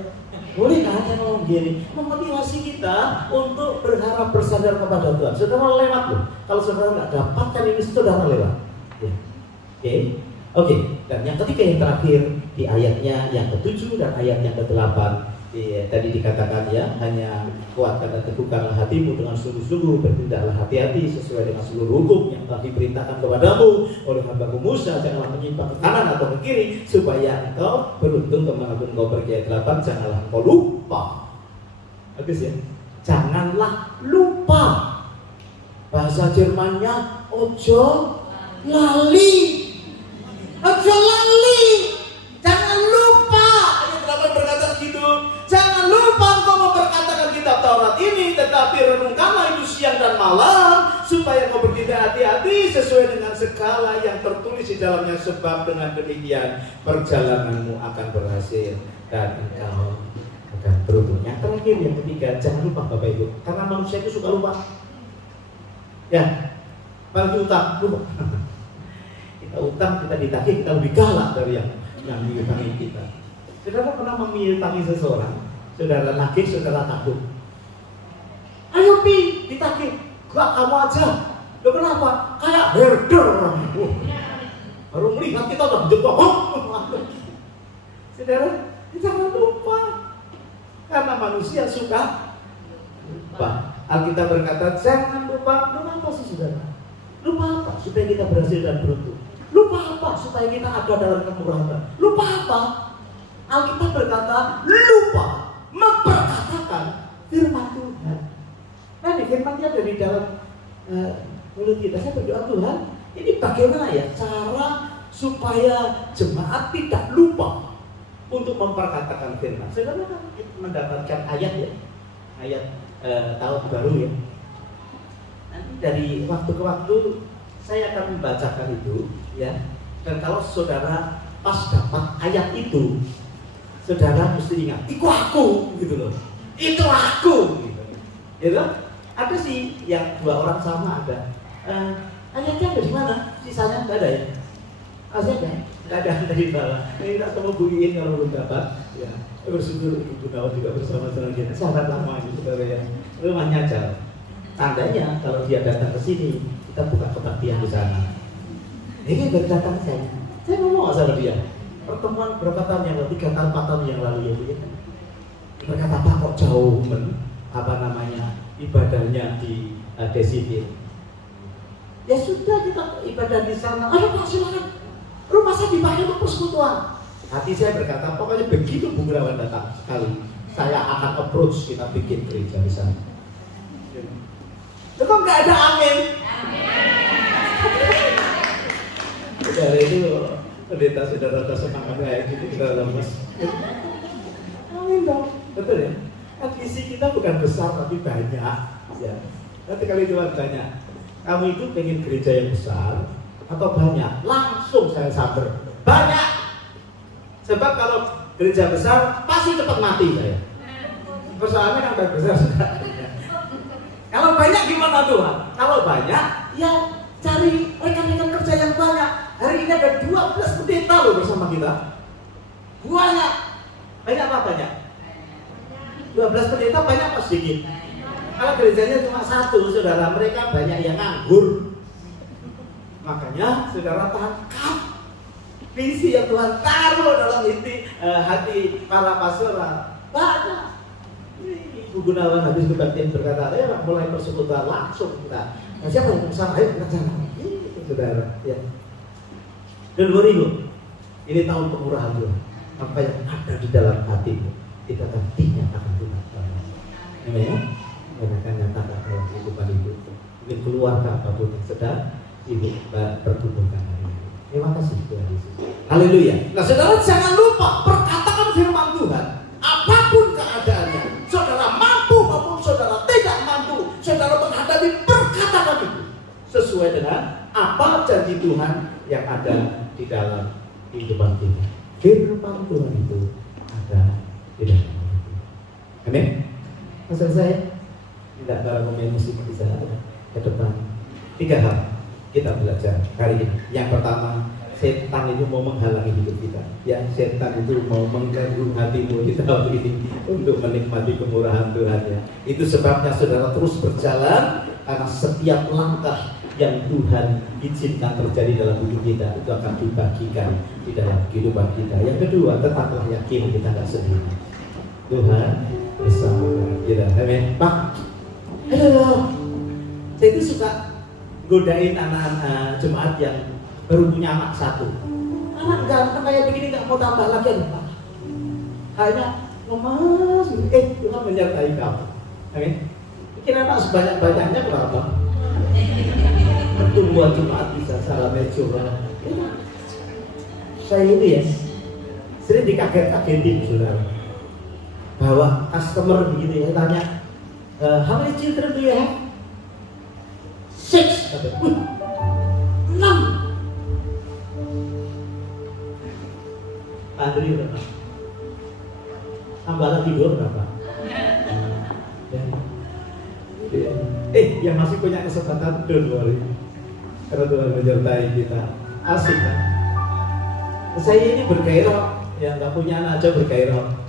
Boleh kan yang ngomong gini, memotivasi kita untuk berharap bersandar kepada Tuhan. Saudara lewat loh. Kalau saudara nggak dapatkan ini, saudara lewat. Ya. Oke. Dan yang ketiga yang terakhir di ayatnya yang ke-7 dan ayat yang ke-8. Tadi dikatakan ya, hanya kuatkan dan teguhkanlah hatimu dengan sungguh-sungguh, bertindaklah hati-hati sesuai dengan seluruh hukum yang telah diperintahkan kepadamu oleh hambaku Musa. Janganlah menyimpang ke kanan atau ke kiri, supaya engkau beruntung kemanapun engkau pergi. Ayat 8, janganlah engkau lupa. Bagus ya, janganlah lupa. Bahasa Jermannya ojo lali. Ojo lali. Jangan lupa. Ayat 8 berkata gitu. Jangan lupa engkau memperkatakan kitab Taurat ini, tetapi renungkanlah itu siang dan malam, supaya engkau bertindak hati-hati sesuai dengan segala yang tertulis di dalamnya, sebab dengan demikian perjalananmu akan berhasil dan engkau akan beruntung. Yang terakhir, yang ketiga, jangan lupa Bapak Ibu, karena manusia itu suka lupa. Ya, apalagi utang, lupa. Kita utang, kita ditagih, kita lebih galak dari yang mengutangi kita. Saudara pernah mengutangi seseorang, saudara nagih, saudara takut. Ayo Pi, ditagih. Gak, kamu aja. Loh kenapa? Kayak herder orang itu. Baru melihat kita udah jebak. Saudara, jangan lupa. Karena manusia suka lupa. Alkitab berkata, jangan lupa. Lupa apa sih saudara? Lupa apa? Supaya kita berhasil dan beruntung. Lupa apa? Supaya kita ada dalam kemurahan. Lupa apa? Alkitab berkata, lupa memperkatakan firman Tuhan. Nah, di firman Tuhan ada di dalam mulut kita. Saya berdoa, Tuhan, ini bagaimana ya cara supaya jemaat tidak lupa untuk memperkatakan firman. Saudara mendapatkan ayat ya, ayat tahun baru ya. Nanti dari waktu ke waktu saya akan membacakan itu ya. Dan kalau saudara pas dapat ayat itu, saudara mesti ingat, itu aku gitu loh. Itu aku gitu. Gitu. Ada sih yang 2 orang sama ada. Ayatnya ada di mana? Sisanya enggak ada ya. Aslinya enggak ada di bawah. Ini tak temu Bu Iin kalau belum dapat. Ya, bersyukur Ibu Nawat juga bersama-sama kita. Sahabat lama gitu saudara ya. Rumahnya jauh. Tandanya kalau dia datang ke sini, kita buka kebaktian di sana. Ini baru datang saya ngomong sama dia. Pertemuan berapa tahun yang lalu, 3 tahun, 4 tahun yang lalu ya Bu ya. Berkata, Pak kok jauh ibadahnya di Desivir. Ya sudah, kita ibadah di sana. Ayo Pak silakan. Rumah saya dipakai untuk persekutuan. Hati saya berkata, pokoknya begitu Bu Gunawan datang sekali, saya akan approach, kita bikin gereja di sana. Kok nggak ada amin? Dari itu pendeta saudara semangat kayak gitu kita lemes. Amin dong, betul ya? Kan visi kita bukan besar tapi banyak. Ya. Nanti kali Tuhan tanya, kamu itu pengen gereja yang besar atau banyak? Langsung saya sabar, banyak. Sebab kalau gereja besar pasti cepat mati saya. Persoalannya kan banyak besar sudah. Kalau banyak gimana Tuhan? Kalau banyak, ya cari rekan-rekan kerja yang banyak. Hari ini ada 12 pendeta loh bersama kita. Banyak. Banyak apa banyak? 12 pendeta banyak apa sedikit? Kalau gerejanya cuma satu, saudara, mereka banyak yang nganggur. Makanya saudara tangkap visi yang Tuhan taruh dalam hati para pastoral. Banyak. Ibu Gunawan habis kebaktian berkata, mulai persekutuan langsung kita. Nah, siapa yang bersama? Ayo kita jalan. Itu saudara. Ya. Dan beribu, ini tahun pengurahan Tuhan. Apa yang ada di dalam hatimu, kita akan dinyatakan Tuhan. Amin ya. Dan akan nyatakan dalam kehidupan ibu. Mungkin keluarga apapun yang sedang ibu pertumbuhkan hari ini. Terima kasih Tuhan Yesus. Haleluya. Nah saudara jangan lupa perkatakan firman Tuhan. Apapun keadaannya, saudara mampu maupun saudara tidak mampu, saudara menghadapi perkataan itu sesuai dengan apa janji Tuhan yang ada di dalam kehidupan kita. Firman Tuhan itu ada di dalam kita. Amin. Maksud saya tidak dalam pemain musik bisa ke depan. 3 hal kita belajar hari ini. Yang pertama, setan itu mau menghalangi hidup kita. Ya, setan itu mau mengganggu hatimu di tahun ini untuk menikmati kemurahan Tuhan ya. Itu sebabnya saudara terus berjalan karena setiap langkah yang Tuhan izinkan terjadi dalam hidup kita itu akan dibagikan di dalam kehidupan kita. Yang kedua, tetaplah yakin kita tidak sendiri. Tuhan bersama kita. Amin. Pak, halo. Saya itu suka godain anak-anak jemaat yang baru punya anak 1. Anak ganteng kayak begini nggak mau tambah lagi ya Pak. Kayaknya lemas. Tuhan menyertai kamu. Amin. Bikin anak sebanyak-banyaknya berapa? Pertumbuhan jemaat bisa salah mencuri. Saya ini ya sering dikaget-kagetin saudara. Bahwa customer begini ya tanya, how many children do you have? 6. Kata, 6. Andri berapa? Tambah lagi 2 berapa? Yang masih punya kesempatan don't worry. Karena Tuhan menyertai kita. Asik kan? Saya ini bergairah, yang nggak punya anak aja bergairah.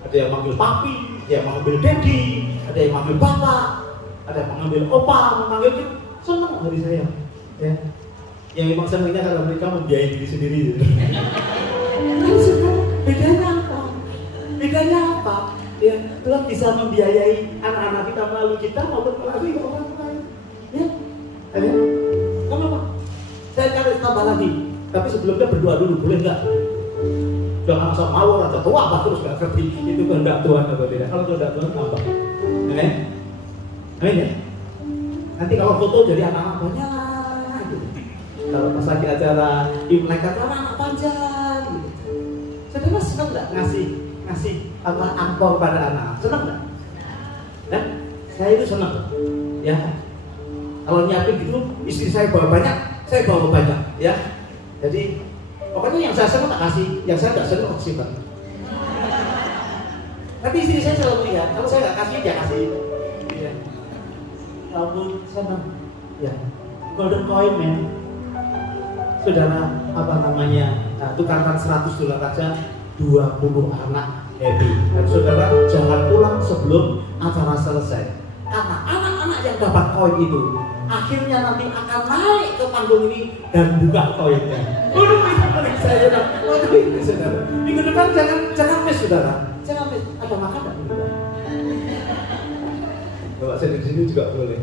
Ada yang manggil papi, ada yang manggil daddy, ada yang manggil bapak, ada yang manggil opa, manggil gitu. Senang hari saya. Ya. Yang memang senangnya kalau mereka membiayai diri sendiri. Bedanya apa? Bedanya apa? Ya, Tuhan bisa membiayai anak-anak kita melalui kita maupun melalui orang lain. Ya, amin. Kenapa? Saya cari tambah lagi. Tapi sebelumnya berdoa dulu, boleh nggak? Jangan asal mawar atau tua, apa terus nggak ngerti itu kehendak Tuhan atau tidak. Kalau kehendak Tuhan tambah. Amin. Amin ya. Nanti kalau foto jadi anak-anak banyak. Gitu. Kalau pas lagi acara Imlek anak panjang. Gitu. Saudara senang nggak ngasih apa angpau pada anak? Senang nggak? Ya, saya itu senang. Ya, kalau nyiapin gitu, istri saya bawa banyak, saya bawa banyak. Ya, jadi pokoknya yang saya senang tak kasih, yang saya nggak senang tak simpan. Tapi istri saya selalu lihat, kalau saya nggak kasih, dia kasih. Ya. Lalu senang. Ya, golden coin man. Saudara apa namanya? Tukarkan $100 aja. 20 anak happy. Dan saudara jangan pulang sebelum acara selesai. Karena anak-anak yang dapat koin itu akhirnya nanti akan naik ke panggung ini dan buka koinnya. Waduh, itu paling saya. Waduh, itu saudara. Minggu depan jangan miss saudara. Jangan miss. Ada makan enggak minggu depan? Bawa saya di sini juga boleh.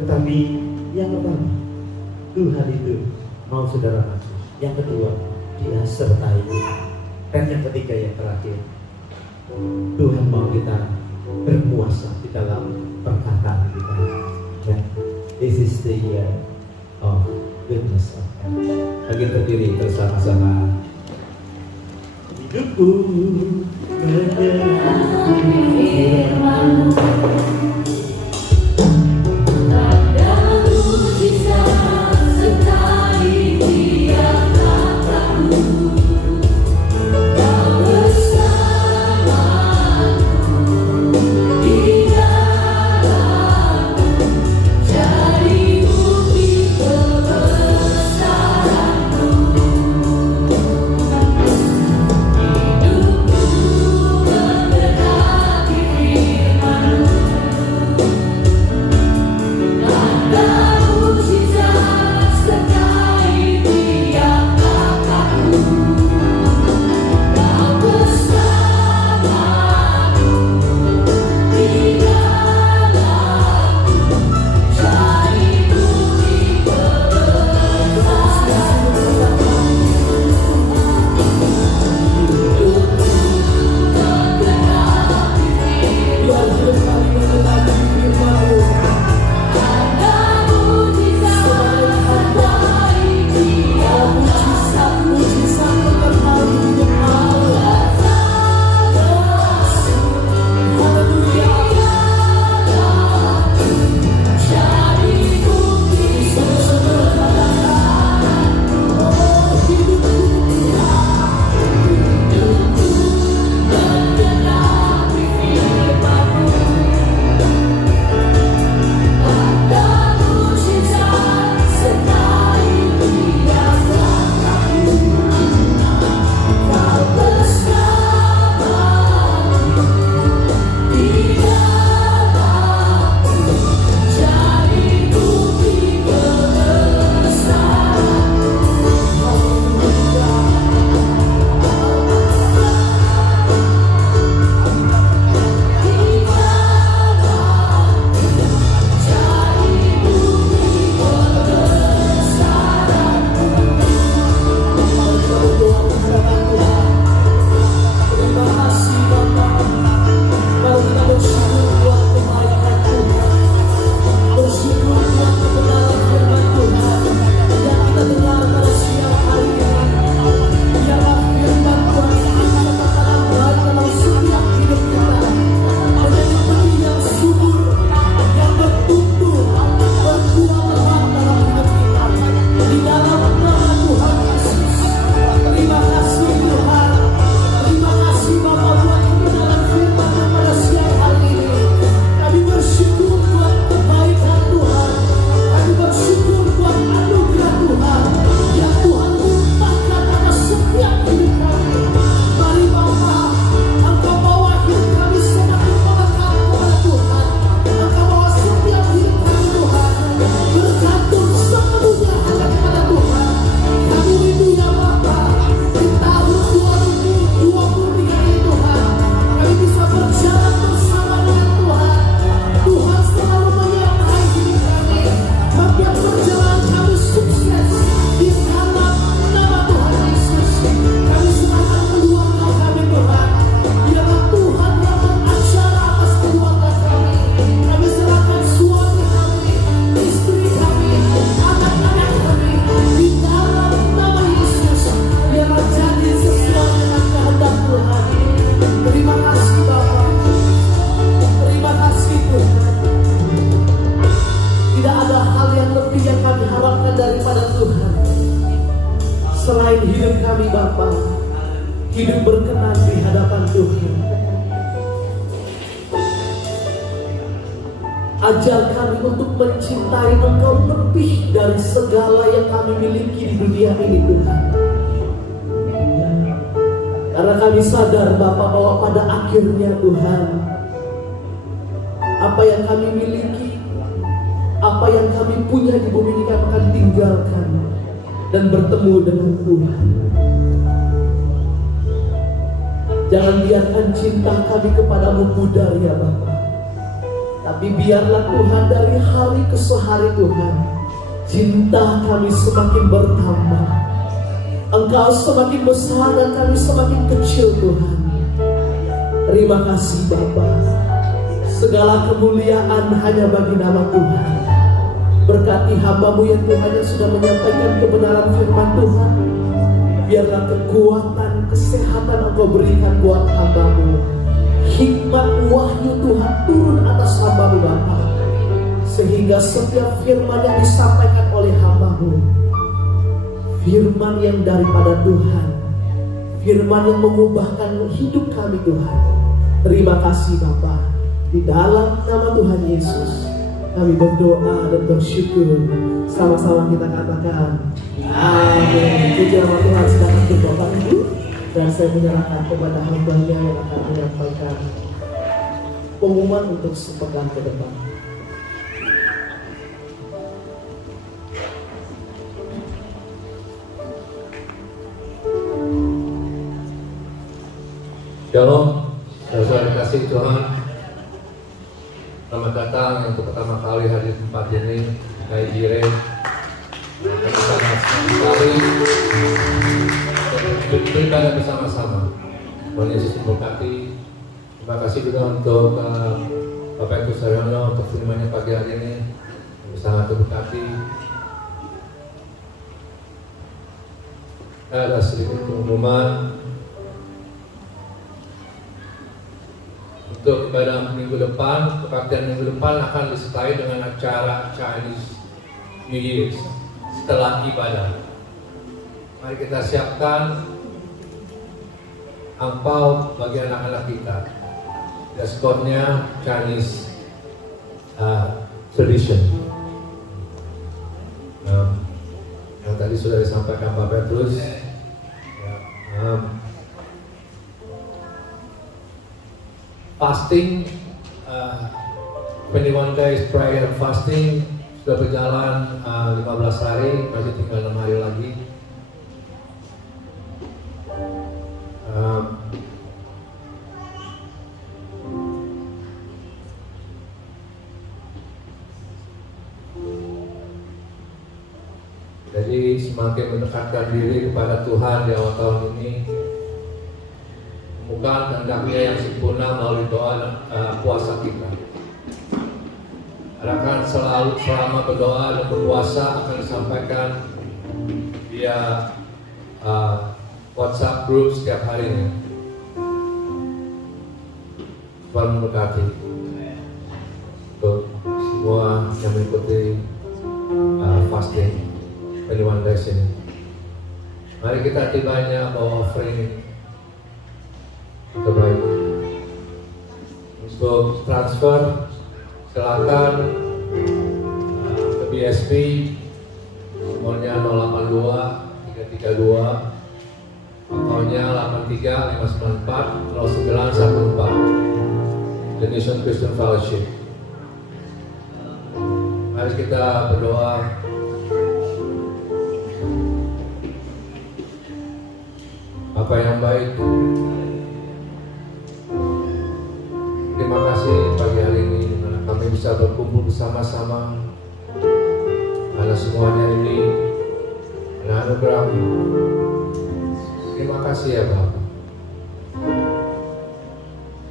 Tetapi yang pertama, Tuhan itu mau saudara maju. Yang kedua, Dia sertai kita. Dan yang ketiga yang terakhir, Tuhan mau kita berpuasa di dalam perkataan kita. Ya, this is the year of goodness of God. Bagi berdiri bersama-sama. Hidupku mendengar firman-Mu. Selain hidup kami Bapa, hidup berkenan di hadapan Tuhan. Ajar kami untuk mencintai Engkau lebih dari segala yang kami miliki di dunia ini Tuhan. Karena kami sadar Bapa bahwa pada akhirnya Tuhan, apa yang kami miliki, apa yang kami punya di bumi ini kami akan tinggalkan dan bertemu dengan Tuhan. Jangan biarkan cinta kami kepadamu pudar ya Bapa. Tapi biarlah Tuhan dari hari ke hari Tuhan, cinta kami semakin bertambah. Engkau semakin besar dan kami semakin kecil Tuhan. Terima kasih Bapa. Segala kemuliaan hanya bagi nama Tuhan. Berkati hamba-Mu ya Tuhan yang sudah menyampaikan kebenaran firman Tuhan. Biarlah kekuatan, kesehatan Engkau berikan buat hamba-Mu. Hikmat wahyu Tuhan turun atas hamba-Mu Bapa, sehingga setiap firman yang disampaikan oleh hamba-Mu, firman yang daripada Tuhan, firman yang mengubahkan hidup kami Tuhan. Terima kasih Bapa. Di dalam nama Tuhan Yesus kami berdoa dan bersyukur. Sama-sama kita katakan amin. Puji nama Tuhan. Silakan untuk Bapak Ibu, dan saya menyerahkan kepada hamba-Nya yang akan menyampaikan pengumuman untuk sepekan ke depan. Shalom, saudara kasih Tuhan. Selamat datang yang untuk pertama kali hadir di tempat ini, Hai Jire. Kita sangat sekali beribadah bersama-sama. Tuhan Yesus memberkati. Terima kasih juga untuk Bapak Ibu Saryono untuk firman-Nya pagi hari ini. Sangat memberkati. Ada sedikit pengumuman. Untuk ibadah minggu depan, kebaktian minggu depan akan disertai dengan acara Chinese New Year setelah ibadah. Mari kita siapkan angpau bagi anak-anak kita. Dress-code-nya Chinese tradition. Yang tadi sudah disampaikan Pak Petrus. Fasting, 21 days prayer fasting sudah berjalan 15 hari, masih tinggal 6 hari lagi. Jadi semakin mendekatkan diri kepada Tuhan di awal tahun ini, bukan kehendaknya yang sempurna melalui doa dan puasa kita. Harapkan selalu selama berdoa dan berpuasa akan disampaikan via WhatsApp group setiap harinya. Tuhan memberkati untuk semua yang mengikuti fasting 21 days ini. Mari kita tibanya bawa offering terbaik. Untuk transfer silakan ke BSP, nomornya 082 332, akunnya 83 594 0914, Indonesian Christian Fellowship. Mari kita berdoa. Bapa yang baik, terima kasih pagi hari ini di mana kami bisa berkumpul bersama-sama, karena semuanya ini adalah anugerah-Mu. Terima kasih ya Bapa.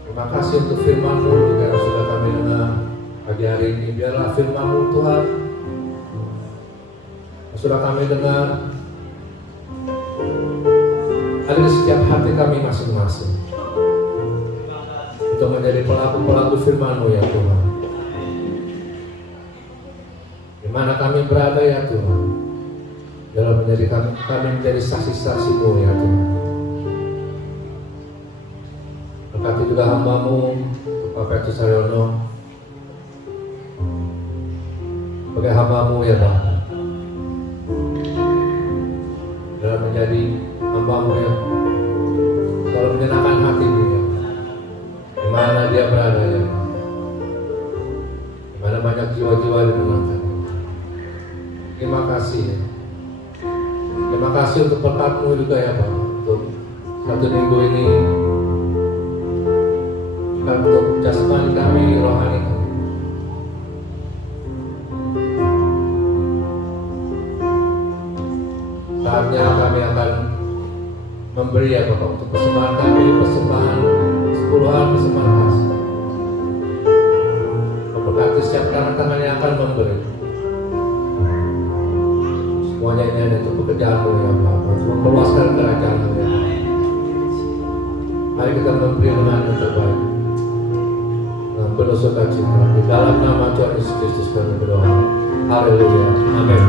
Terima kasih untuk firman-Mu juga yang sudah kami dengar pagi hari ini. Biarlah firman-Mu Tuhan yang sudah kami dengar ada di setiap hati kami masing-masing, untuk menjadi pelaku-pelaku firman-Mu ya Tuhan. Di mana kami berada ya Tuhan, dalam menjadi kami menjadi saksi-saksi-Mu ya Tuhan. Berkati juga hamba-Mu Bapak Petrus Saryono sebagai hamba-Mu ya Bapa, dalam menjadi hamba-Mu yang selalu menyenangkan hati-Mu ya, di mana dia berada ya, di mana banyak jiwa-jiwa dimenangkan. Terima kasih ya. Terima kasih untuk berkat-Mu juga ya Pak, untuk satu minggu ini, bukan untuk jasmani kami, rohani kami. Saatnya kami akan memberi ya Bapak untuk persembahan kami, persembahan sepuluhan, persembahan kasih. Memberkati setiap tangan-tangan yang akan memberi. Semuanya ini hanya untuk pekerjaan-Mu ya Allah, untuk memperluaskan kerajaan-Mu ya Allah. Mari kita memberi dengan yang terbaik, dengan penuh sukacita. Di dalam nama Tuhan Yesus Kristus kami berdoa. Haleluya. Amin.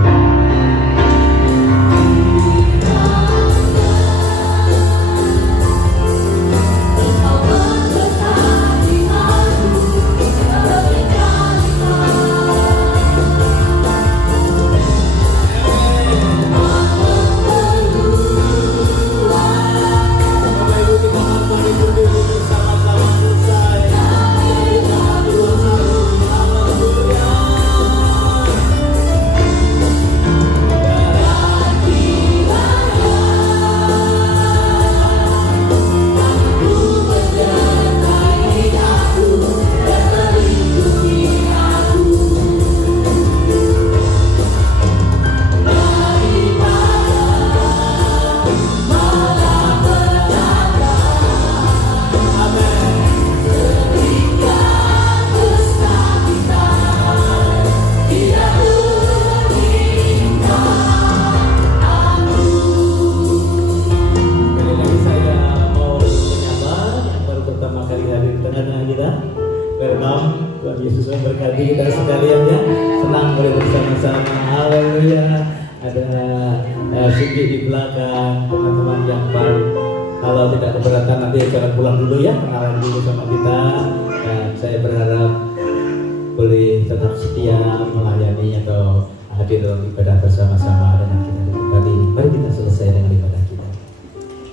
Welcome, Tuhan Yesus memberkati kita sekalian ya. Senang boleh bersama-sama. Haleluya. Ada Cindy di belakang, teman-teman yang baru. Kalau tidak keberatan nanti jangan pulang dulu ya, kenalan dulu sama kita. Dan saya berharap boleh tetap setia melayani atau hadir dalam ibadah bersama-sama dengan kita di tempat ini. Mari kita selesai dengan ibadah kita.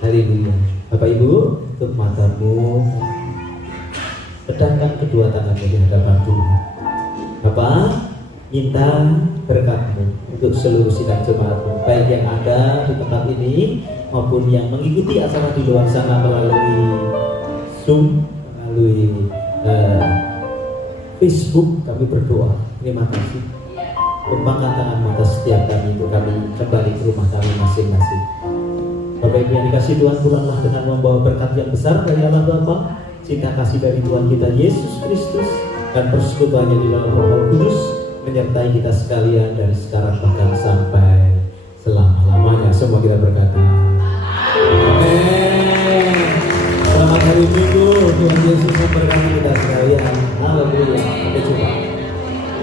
Haleluya. Bapak Ibu, tutup matamu. Pedangkan kedua tanganmu di hadapan Tuhan. Bapak, minta berkat-Mu untuk seluruh sidang jemaat-Mu, baik yang ada di tempat ini maupun yang mengikuti acara di luar sana melalui Zoom, melalui Facebook. Kami berdoa. Terima kasih. Tumpahkan tangan mata setiap kami untuk kami kembali ke rumah kami masing-masing. Bapak Ibu yang dikasih Tuhan, pulanglah dengan membawa berkat yang besar dari Allah Bapa, cinta kasih dari Tuhan kita Yesus Kristus, dan persekutuannya di dalam Roh Kudus menyertai kita sekalian dari sekarang bahkan sampai selama-lamanya. Semua kita berkata, amin.